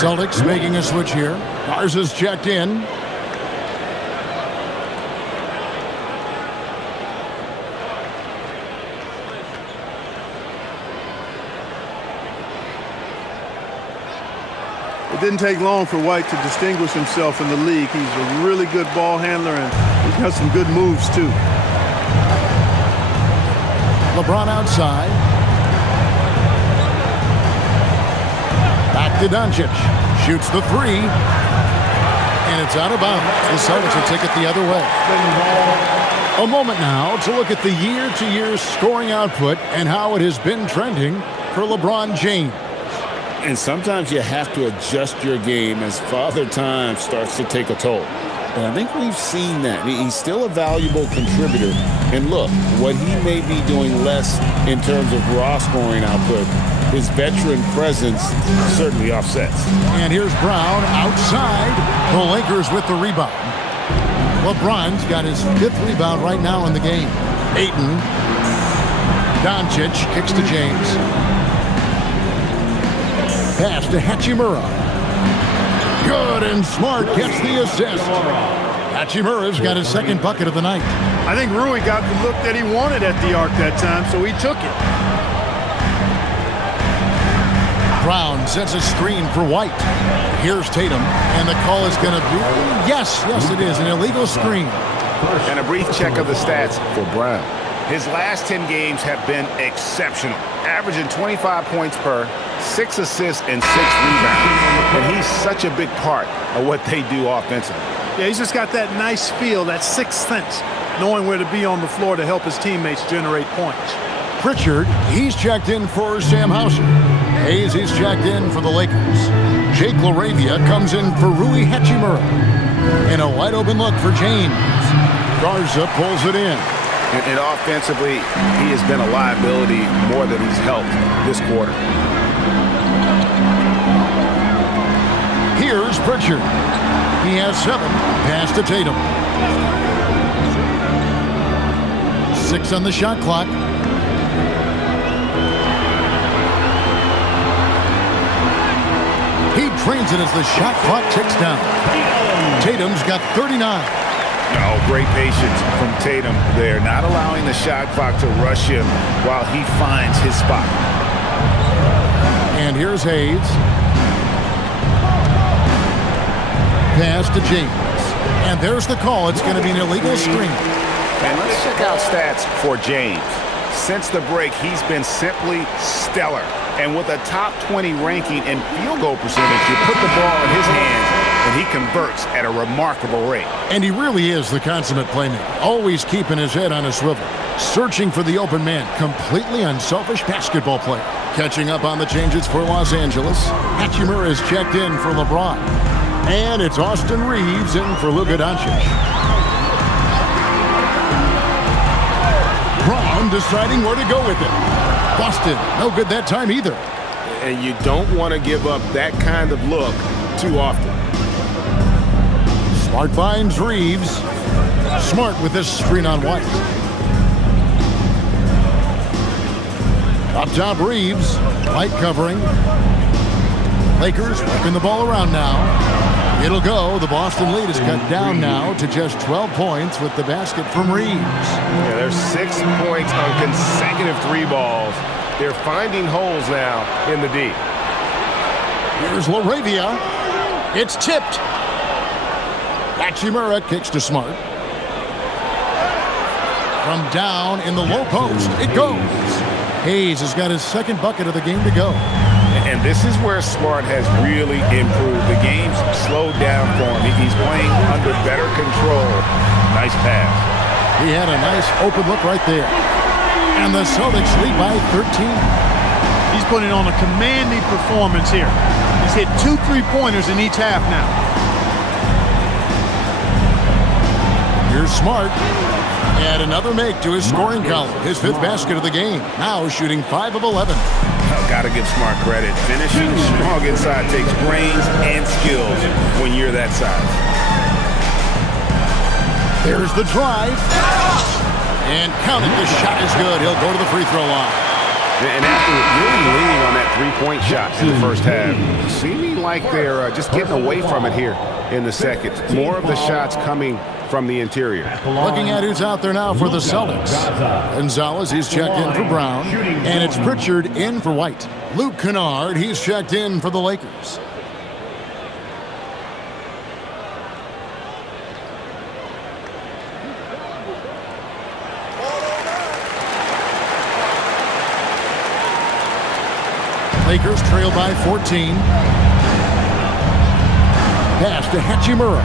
Celtics making a switch here. Garza's checked in. It didn't take long for White to distinguish himself in the league. He's a really good ball handler, and he's got some good moves, too. LeBron outside. Back to Doncic. Shoots the three. And it's out of bounds. The Celtics will take it the other way. A moment now to look at the year-to-year scoring output and how it has been trending for LeBron James. And sometimes you have to adjust your game as Father Time starts to take a toll. And I think we've seen that. He's still a valuable contributor. And look, what he may be doing less in terms of raw scoring output, his veteran presence certainly offsets. And here's Brown outside. The Lakers with the rebound. LeBron's got his 5th rebound right now in the game. Ayton. Doncic kicks to James. Pass to Hachimura. Good, and Smart gets the assist. Hachimura's got his 2nd bucket of the night. I think Rui got the look that he wanted at the arc that time, so he took it. Brown sets a screen for White. Here's Tatum, and the call is going to be, yes, it is, an illegal screen. And a brief check of the stats for Brown. His last 10 games have been exceptional, averaging 25 points per, 6 assists, and 6 rebounds. And he's such a big part of what they do offensively. Yeah, he's just got that nice feel, that 6th sense, knowing where to be on the floor to help his teammates generate points. Pritchard, he's checked in for Sam Hauser. Hayes, he's checked in for the Lakers. Jake LaRavia comes in for Rui Hachimura. And a wide open look for James. Garza pulls it in. And offensively, he has been a liability more than he's helped this quarter. Here's Pritchard. He has 7. Pass to Tatum. 6 on the shot clock. He trains it as the shot clock ticks down. Tatum's got 39. No, great patience from Tatum there, not allowing the shot clock to rush him while he finds his spot. And here's Hayes. Pass to James. And there's the call. It's going to be an illegal screen. And let's check out stats for James. Since the break, he's been simply stellar. And with a top 20 ranking in field goal percentage, you put the ball in his hands, and he converts at a remarkable rate. And he really is the consummate playmaker, always keeping his head on a swivel, searching for the open man, completely unselfish basketball player. Catching up on the changes for Los Angeles, Hachimura is checked in for LeBron. And it's Austin Reeves in for Luka Doncic. Brown deciding where to go with it. Boston, no good that time either. And you don't want to give up that kind of look too often. Smart finds Reeves. Smart with this screen on White. Up top, Reeves. White covering. Lakers working the ball around now. It'll go. The Boston lead is cut down now to just 12 points with the basket from Reeves. Yeah, there's 6 points on consecutive 3 balls. They're finding holes now in the D. Here's LaRavia. It's tipped. Hachimura kicks to Smart. From down in the low post, it goes. Hayes has got his 2nd bucket of the game to go. And this is where Smart has really improved. The game's slowed down for him. He's playing under better control. Nice pass. He had a nice open look right there. And the Celtics lead by 13. He's putting on a commanding performance here. He's hit 2 3-pointers in each half now. Here's Smart. And another make to his scoring column. His 5th basket of the game. Now shooting 5 of 11. Gotta give Smart credit. Finishing strong inside takes brains and skills when you're that size. There's the drive. And count it. The shot is good. He'll go to the free throw line. And after really leaning on that three-point shot in the first half, seeming like they're just getting away from it here in the second. More of the shots coming from the interior. Looking at who's out there now for the Celtics. Gonzalez, he's checked in for Brown. And it's Pritchard in for White. Luke Kennard, he's checked in for the Lakers. Lakers trail by 14. Pass to Hachimura.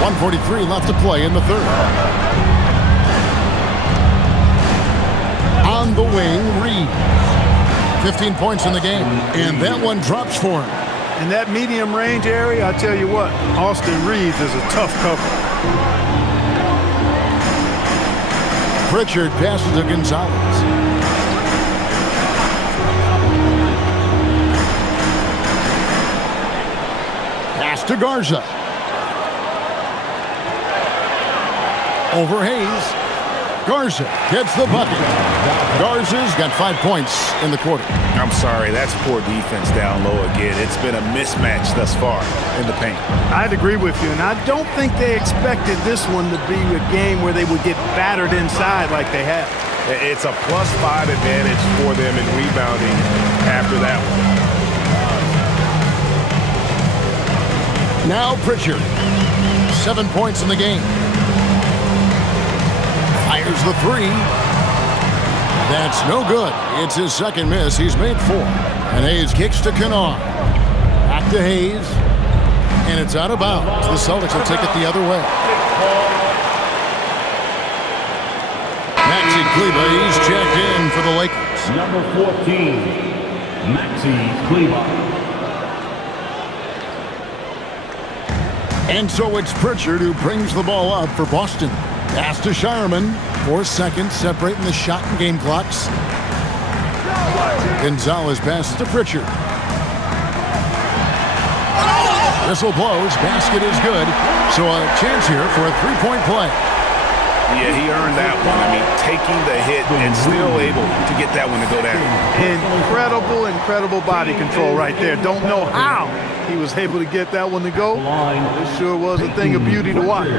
1:43 left to play in the third. On the wing, Reed. 15 points in the game, and that one drops for him. In that medium range area, I tell you what, Austin Reeves is a tough cover. Pritchard passes to Gonzalez. Pass to Garza. Over Hayes. Garza gets the bucket. Garza's got 5 points in the quarter. I'm sorry, that's poor defense down low again. It's been a mismatch thus far in the paint. I'd agree with you, and I don't think they expected this one to be a game where they would get battered inside like they have. It's a +5 advantage for them in rebounding after that one. Now Pritchard. 7 points in the game. Fires the three. That's no good. It's his second miss. He's made 4. And Hayes kicks to Kennard. Back to Hayes. And it's out of bounds. The Celtics will take it the other way. Maxi Kleber, he's checked in for the Lakers. Number 14, Maxi Kleber. And so it's Pritchard who brings the ball up for Boston. Pass to Shireman. 4 seconds separating the shot and game clocks. Gonzalez passes to Pritchard. Whistle blows. Basket is good. So a chance here for a three-point play. Yeah, he earned that one. I mean, taking the hit and still able to get that one to go down. Incredible body control right there. Don't know how he was able to get that one to go. It sure was a thing of beauty to watch.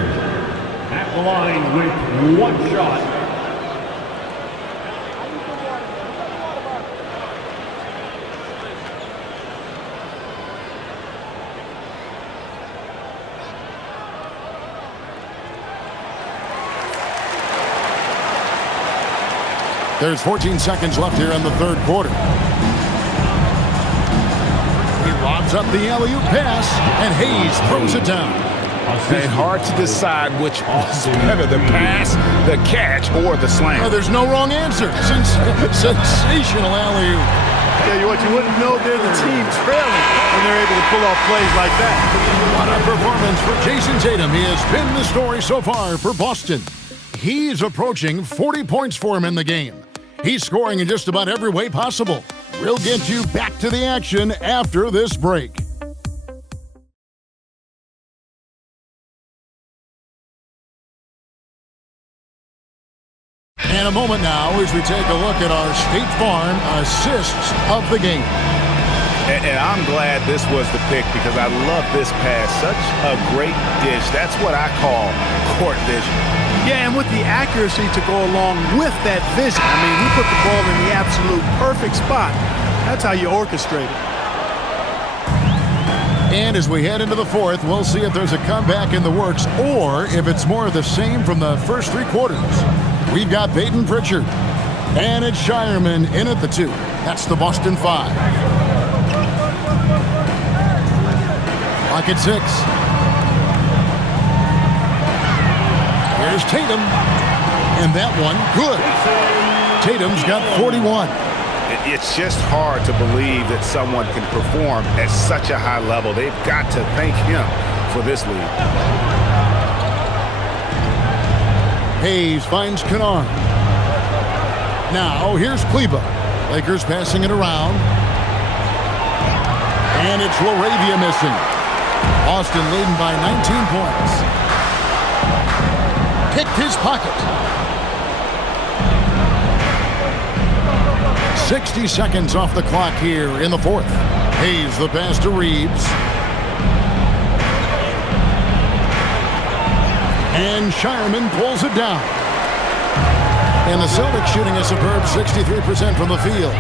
At the line with 1 shot. There's 14 seconds left here in the third quarter. He lobs up the alley-oop pass, and Hayes throws it down. It's hard to decide which was better, the pass, the catch, or the slam. Oh, there's no wrong answer. Sensational alley-oop. Tell you what, you wouldn't know they're the team trailing when they're able to pull off plays like that. What a performance for Jason Tatum. He has been the story so far for Boston. He's approaching 40 points for him in the game. He's scoring in just about every way possible. We'll get you back to the action after this break. And a moment now as we take a look at our State Farm assists of the game. And I'm glad this was the pick because I love this pass. Such a great dish. That's what I call court vision. Yeah, and with the accuracy to go along with that vision. I mean, he put the ball in the absolute perfect spot. That's how you orchestrate it. And as we head into the fourth, we'll see if there's a comeback in the works or if it's more of the same from the first 3 quarters. We've got Peyton Pritchard. And it's Shireman in at the 2. That's the Boston 5. Clock at 6. Here's Tatum. And that one, good. Tatum's got 41. It's just hard to believe that someone can perform at such a high level. They've got to thank him for this lead. Hayes finds Kennard. Now, here's Kleber. Lakers passing it around. And it's LaRavia missing. Boston leading by 19 points. Picked his pocket. 60 seconds off the clock here in the fourth. Hayes the pass to Reeves. And Shireman pulls it down. And the Celtics shooting a superb 63% from the field.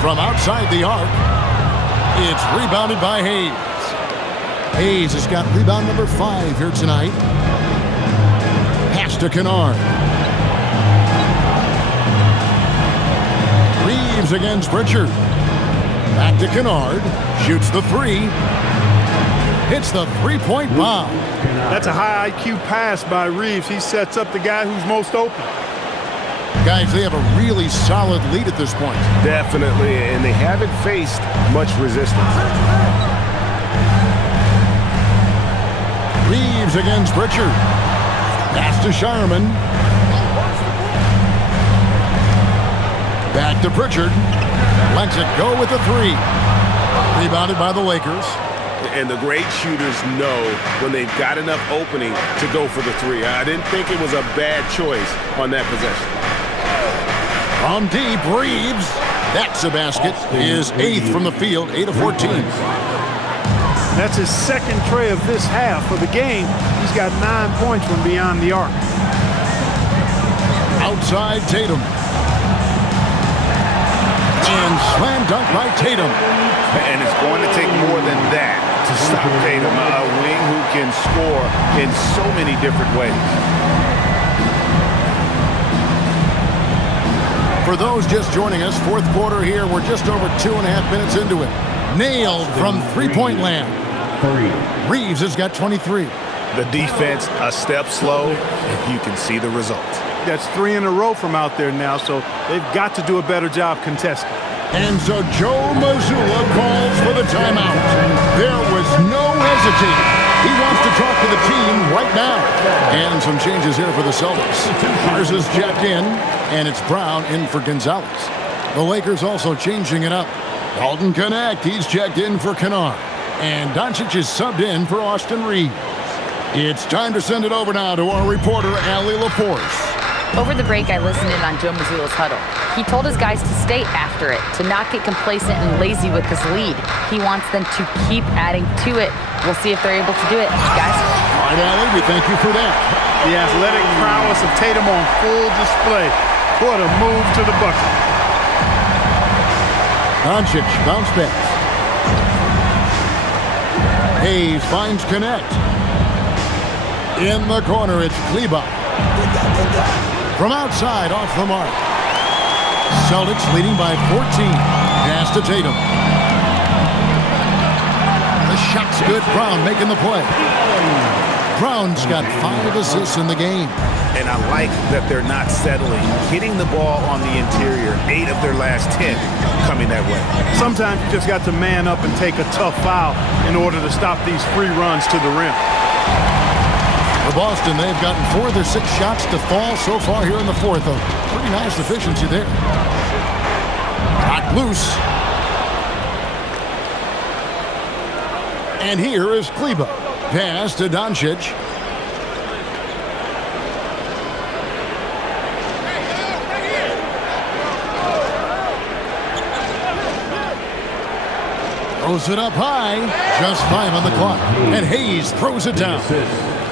From outside the arc, it's rebounded by Hayes. Hayes has got rebound number 5 here tonight. Pass to Kennard. Reeves against Pritchard. Back to Kennard. Shoots the 3. Hits the three-point bomb. That's a high IQ pass by Reeves. He sets up the guy who's most open. Guys, they have a really solid lead at this point. Definitely, and they haven't faced much resistance. Reeves against Pritchard. Pass to Shireman. Back to Pritchard. Lets it go with the 3. Rebounded by the Lakers. And the great shooters know when they've got enough opening to go for the 3. I didn't think it was a bad choice on that possession. From deep, Reeves. That's a basket. His 8th from the field, 8 of 14. That's his second tray of this half of the game. He's got 9 points from beyond the arc. Outside Tatum. And slam dunk by Tatum. And it's going to take more than that to stop Tatum, a wing who can score in so many different ways. For those just joining us, fourth quarter here, we're just over 2.5 minutes into it. Nailed from three-point land. Reeves has got 23. The defense a step slow, and you can see the result. That's 3 in a row from out there now, so they've got to do a better job contesting. And so Joe Mazzulla calls for the timeout. There was no hesitating. He wants to talk to the team right now. And some changes here for the Celtics. Mars is checked in, and it's Brown in for Gonzalez. The Lakers also changing it up. Dalton Connect, he's checked in for Kennard. And Doncic is subbed in for Austin Reeves. It's time to send it over now to our reporter, Allie LaForce. Over the break, I listened in on Joe Mazzulla's huddle. He told his guys to stay after it, to not get complacent and lazy with this lead. He wants them to keep adding to it. We'll see if they're able to do it, guys. All right, Allie, we thank you for that. The athletic prowess of Tatum on full display. What a move to the bucket. Doncic, bounce pass. Hayes finds Connect. In the corner, it's Kleber. From outside, off the mark. Celtics leading by 14. Pass to Tatum. The shot's good. Brown making the play. Brown's got 5 assists in the game. And I like that they're not settling. Hitting the ball on the interior, 8 of their last 10 coming that way. Sometimes you just got to man up and take a tough foul in order to stop these free runs to the rim. For Boston, they've gotten 4 of their 6 shots to fall so far here in the fourth. A pretty nice efficiency there. Got loose. And here is Kleber. Pass to Doncic. Throws it up high. Just 5 on the clock. And Hayes throws it down.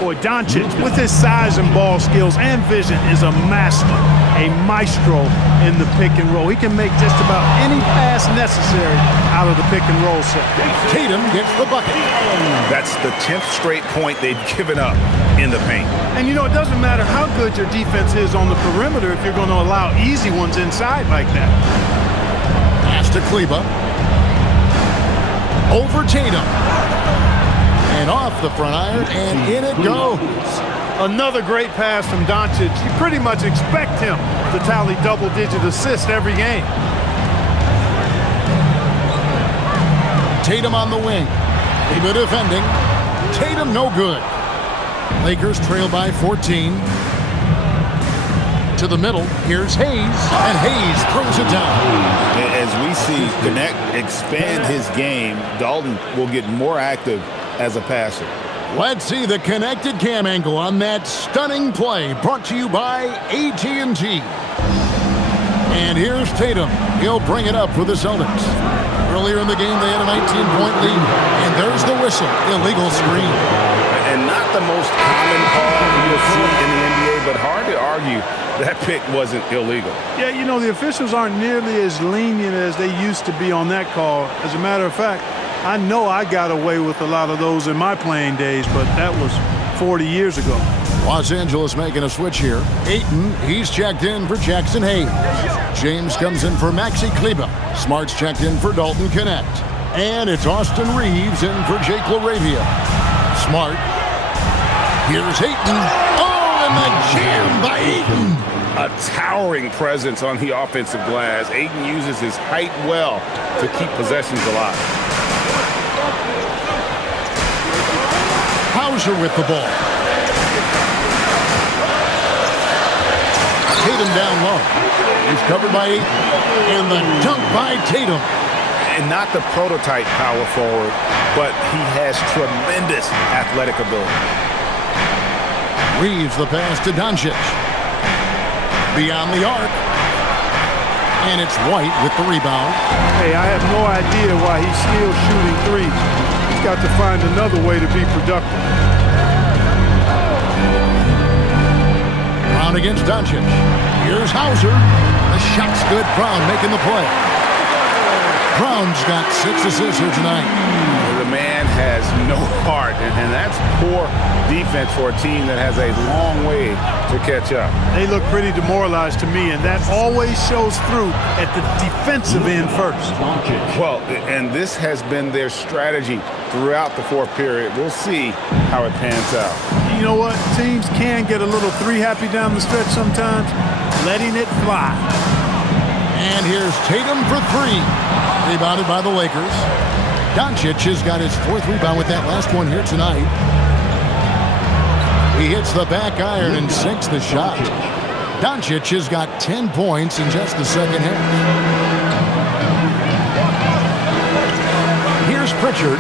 Boy, Doncic, with his size and ball skills and vision, is a master, a maestro in the pick and roll. He can make just about any pass necessary out of the pick and roll set. Tatum gets the bucket. That's the 10th straight point they've given up in the paint. And you know, it doesn't matter how good your defense is on the perimeter if you're going to allow easy ones inside like that. Pass to Kleber. Over Tatum. And off the front iron, and in it goes. Another great pass from Doncic. You pretty much expect him to tally double-digit assists every game. Tatum on the wing. Kleber defending. Tatum no good. Lakers trail by 14. To the middle, here's Hayes, and Hayes throws it down. As we see Connect expand his game, Dalton will get more active as a passer. Let's see the connected cam angle on that stunning play brought to you by AT&T. And here's Tatum. He'll bring it up for the Celtics. Earlier in the game, they had a 19-point lead. And there's the whistle. Illegal screen. And not the most common call you'll see in the NBA, but hard to argue that pick wasn't illegal. Yeah, you know, the officials aren't nearly as lenient as they used to be on that call. As a matter of fact, I know I got away with a lot of those in my playing days, but that was 40 years ago. Los Angeles making a switch here. Ayton, he's checked in for Jackson Hayes. James comes in for Maxi Kleber. Smart's checked in for Dalton Connect. And it's Austin Reeves in for Jake LaRavia. Smart. Here's Ayton. Oh, and the jam by Ayton. A towering presence on the offensive glass. Ayton uses his height well to keep possessions alive. Hauser with the ball. Tatum down low. He's covered by Ayton. And the dunk by Tatum. And not the prototype power forward, but he has tremendous athletic ability. Reeves the pass to Doncic. Beyond the arc. And it's White with the rebound. Hey, I have no idea why he's still shooting threes. He's got to find another way to be productive. Brown against Doncic. Here's Hauser. The shot's good. Brown making the play. Brown's got 6 assists here tonight. The man has no heart, and that's poor defense for a team that has a long way to catch up. They look pretty demoralized to me, and that always shows through at the defensive end first. Well, and this has been their strategy throughout the fourth period. We'll see how it pans out. You know what? Teams can get a little three-happy down the stretch sometimes, letting it fly. And here's Tatum for 3. Rebounded by the Lakers. Doncic has got his 4th rebound with that last one here tonight. He hits the back iron and sinks the shot. Doncic has got 10 points in just the second half. Here's Pritchard.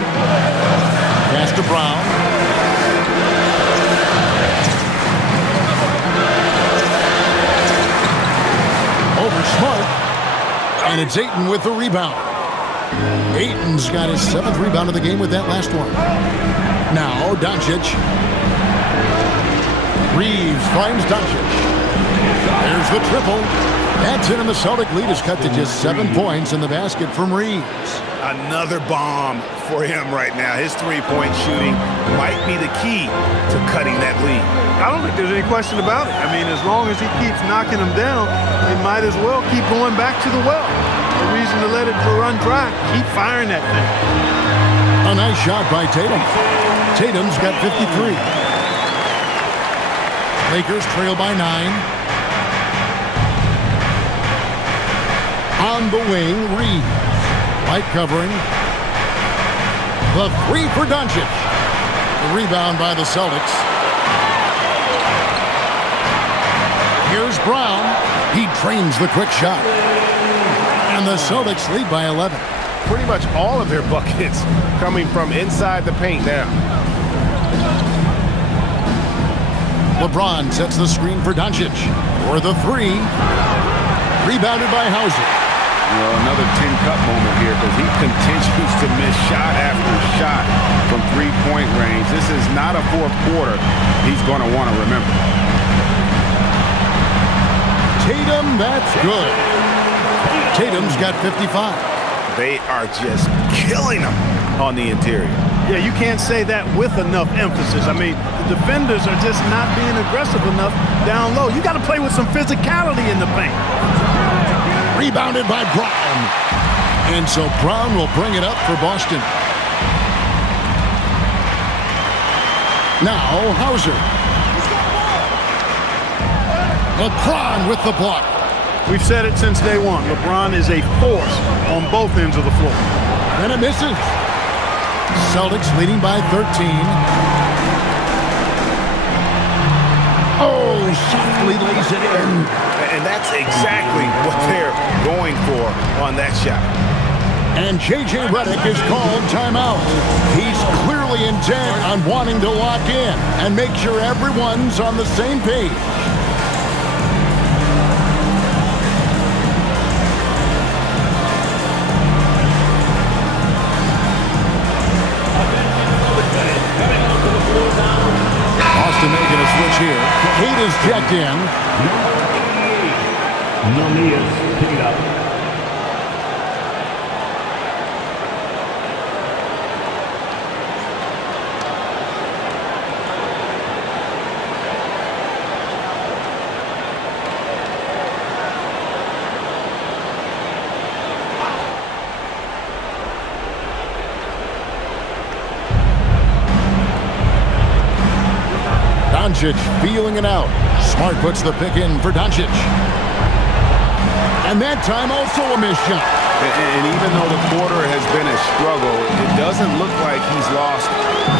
Pass to Brown. Over Smart. And it's Ayton with the rebound. Ayton's got his 7th rebound of the game with that last one. Now Doncic. Reeves finds Doncic. There's the triple. That's it, and the Celtic lead is cut to just 7 points in the basket from Reeves. Another bomb for him right now. His three-point shooting might be the key to cutting that lead. I don't think there's any question about it. I mean, as long as he keeps knocking them down, they might as well keep going back to the well. No reason to let it run dry. Keep firing that thing. A nice shot by Tatum. Tatum's got 53. Lakers trail by 9. On the wing, Reeves. White covering. The 3 for Doncic. The rebound by the Celtics. Here's Brown. He trains the quick shot. And the Celtics lead by 11. Pretty much all of their buckets coming from inside the paint now. LeBron sets the screen for Doncic. For the 3. Rebounded by Hauser. Well, another tin cup moment here because he continues to miss shot after shot from three-point range. This is not a fourth quarter he's going to want to remember. Tatum, that's good. Tatum's got 55. They are just killing him on the interior. Yeah, you can't say that with enough emphasis. I mean, the defenders are just not being aggressive enough down low. You got to play with some physicality in the paint. Rebounded by Brown. And so Brown will bring it up for Boston. Now Hauser. LeBron with the block. We've said it since day one. LeBron is a force on both ends of the floor. And it misses. Celtics leading by 13. Oh, softly lays it in. And that's exactly what they're going for on that shot. And J.J. Redick is called timeout. He's clearly intent on wanting to lock in and make sure everyone's on the same page. Austin making a switch here. Kate is checked in. Namia's picked up. Doncic feeling it out. Smart puts the pick in for Doncic. And that time also a missed shot. And even though the quarter has been a struggle, it doesn't look like he's lost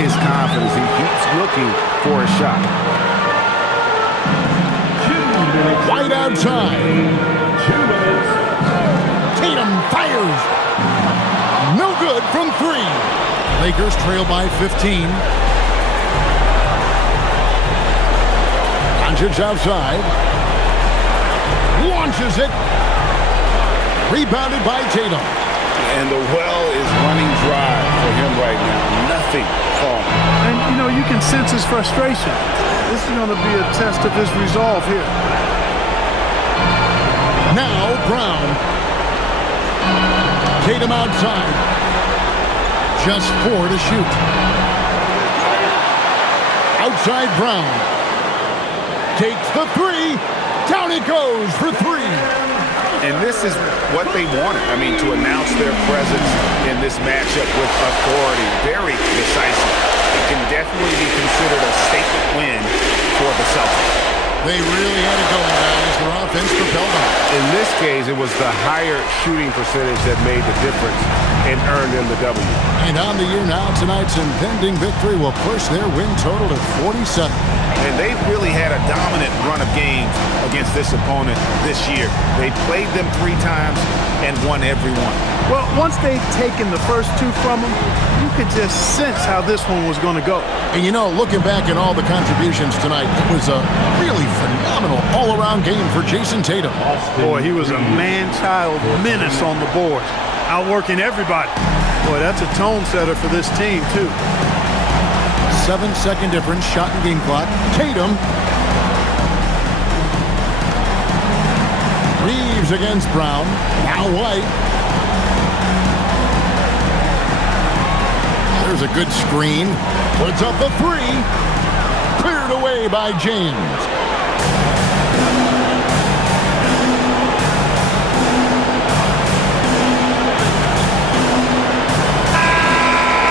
his confidence. He keeps looking for a shot. White outside. 2 minutes. Tatum fires. No good from 3. Lakers trail by 15. Doncic outside. Launches it. Rebounded by Tatum. And the well is running dry for him right now. Nothing falling. And, you know, you can sense his frustration. This is going to be a test of his resolve here. Now Brown. Tatum outside. Just 4 to shoot. Outside Brown. Takes the 3. Down it goes for 3. And this is what they wanted. I mean, to announce their presence in this matchup with authority. Very decisive. It can definitely be considered a statement win for the Celtics. They really had it going, guys. Their offense propelled them. In this case, it was the higher shooting percentage that made the difference and earned them the W. And on the year now, tonight's impending victory will push their win total to 47. And they've really had a dominant run of games against this opponent this year. They played them 3 times and won every one. Well, once they'd taken the first 2 from him, you could just sense how this one was going to go. And you know, looking back at all the contributions tonight, it was a really phenomenal all-around game for Jason Tatum. Boy, he was a man-child menace on the board, outworking everybody. Boy, that's a tone setter for this team, too. 7-second difference, shot and game clock. Tatum. Reeves against Brown. Now White. There's a good screen. Puts up the 3. Cleared away by James.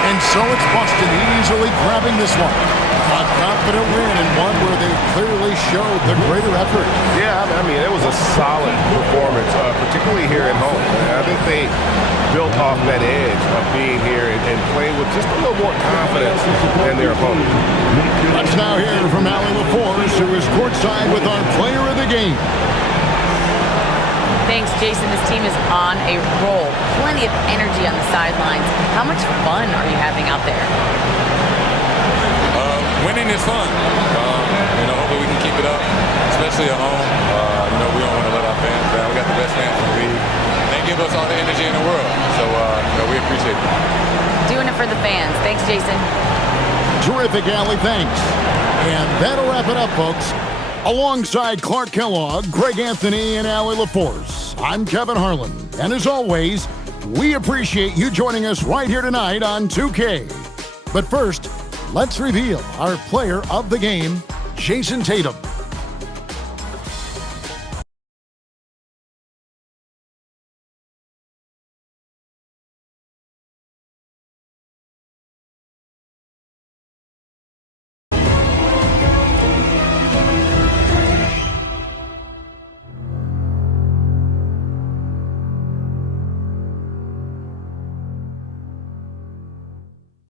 And so it's Boston easily grabbing this one. A confident win and one where they clearly showed the greater effort. Yeah, I mean, it was a solid performance, particularly here at home. I think they built off that edge of being here and playing with just a little more confidence than their opponent. Let's now hear from Allie LaForce, who is courtside with our player of the game. Thanks, Jason. This team is on a roll. Plenty of energy on the sidelines. How much fun are you having out there? Winning is fun. Hopefully we can keep it up, especially at home. We don't want to let our fans down. We got the best fans in the league. They give us all the energy in the world. So, we appreciate it. Doing it for the fans. Thanks, Jason. Terrific, Allie. Thanks. And that'll wrap it up, folks. Alongside Clark Kellogg, Greg Anthony, and Allie LaForce, I'm Kevin Harlan. And as always, we appreciate you joining us right here tonight on 2K. But first, let's reveal our player of the game, Jason Tatum.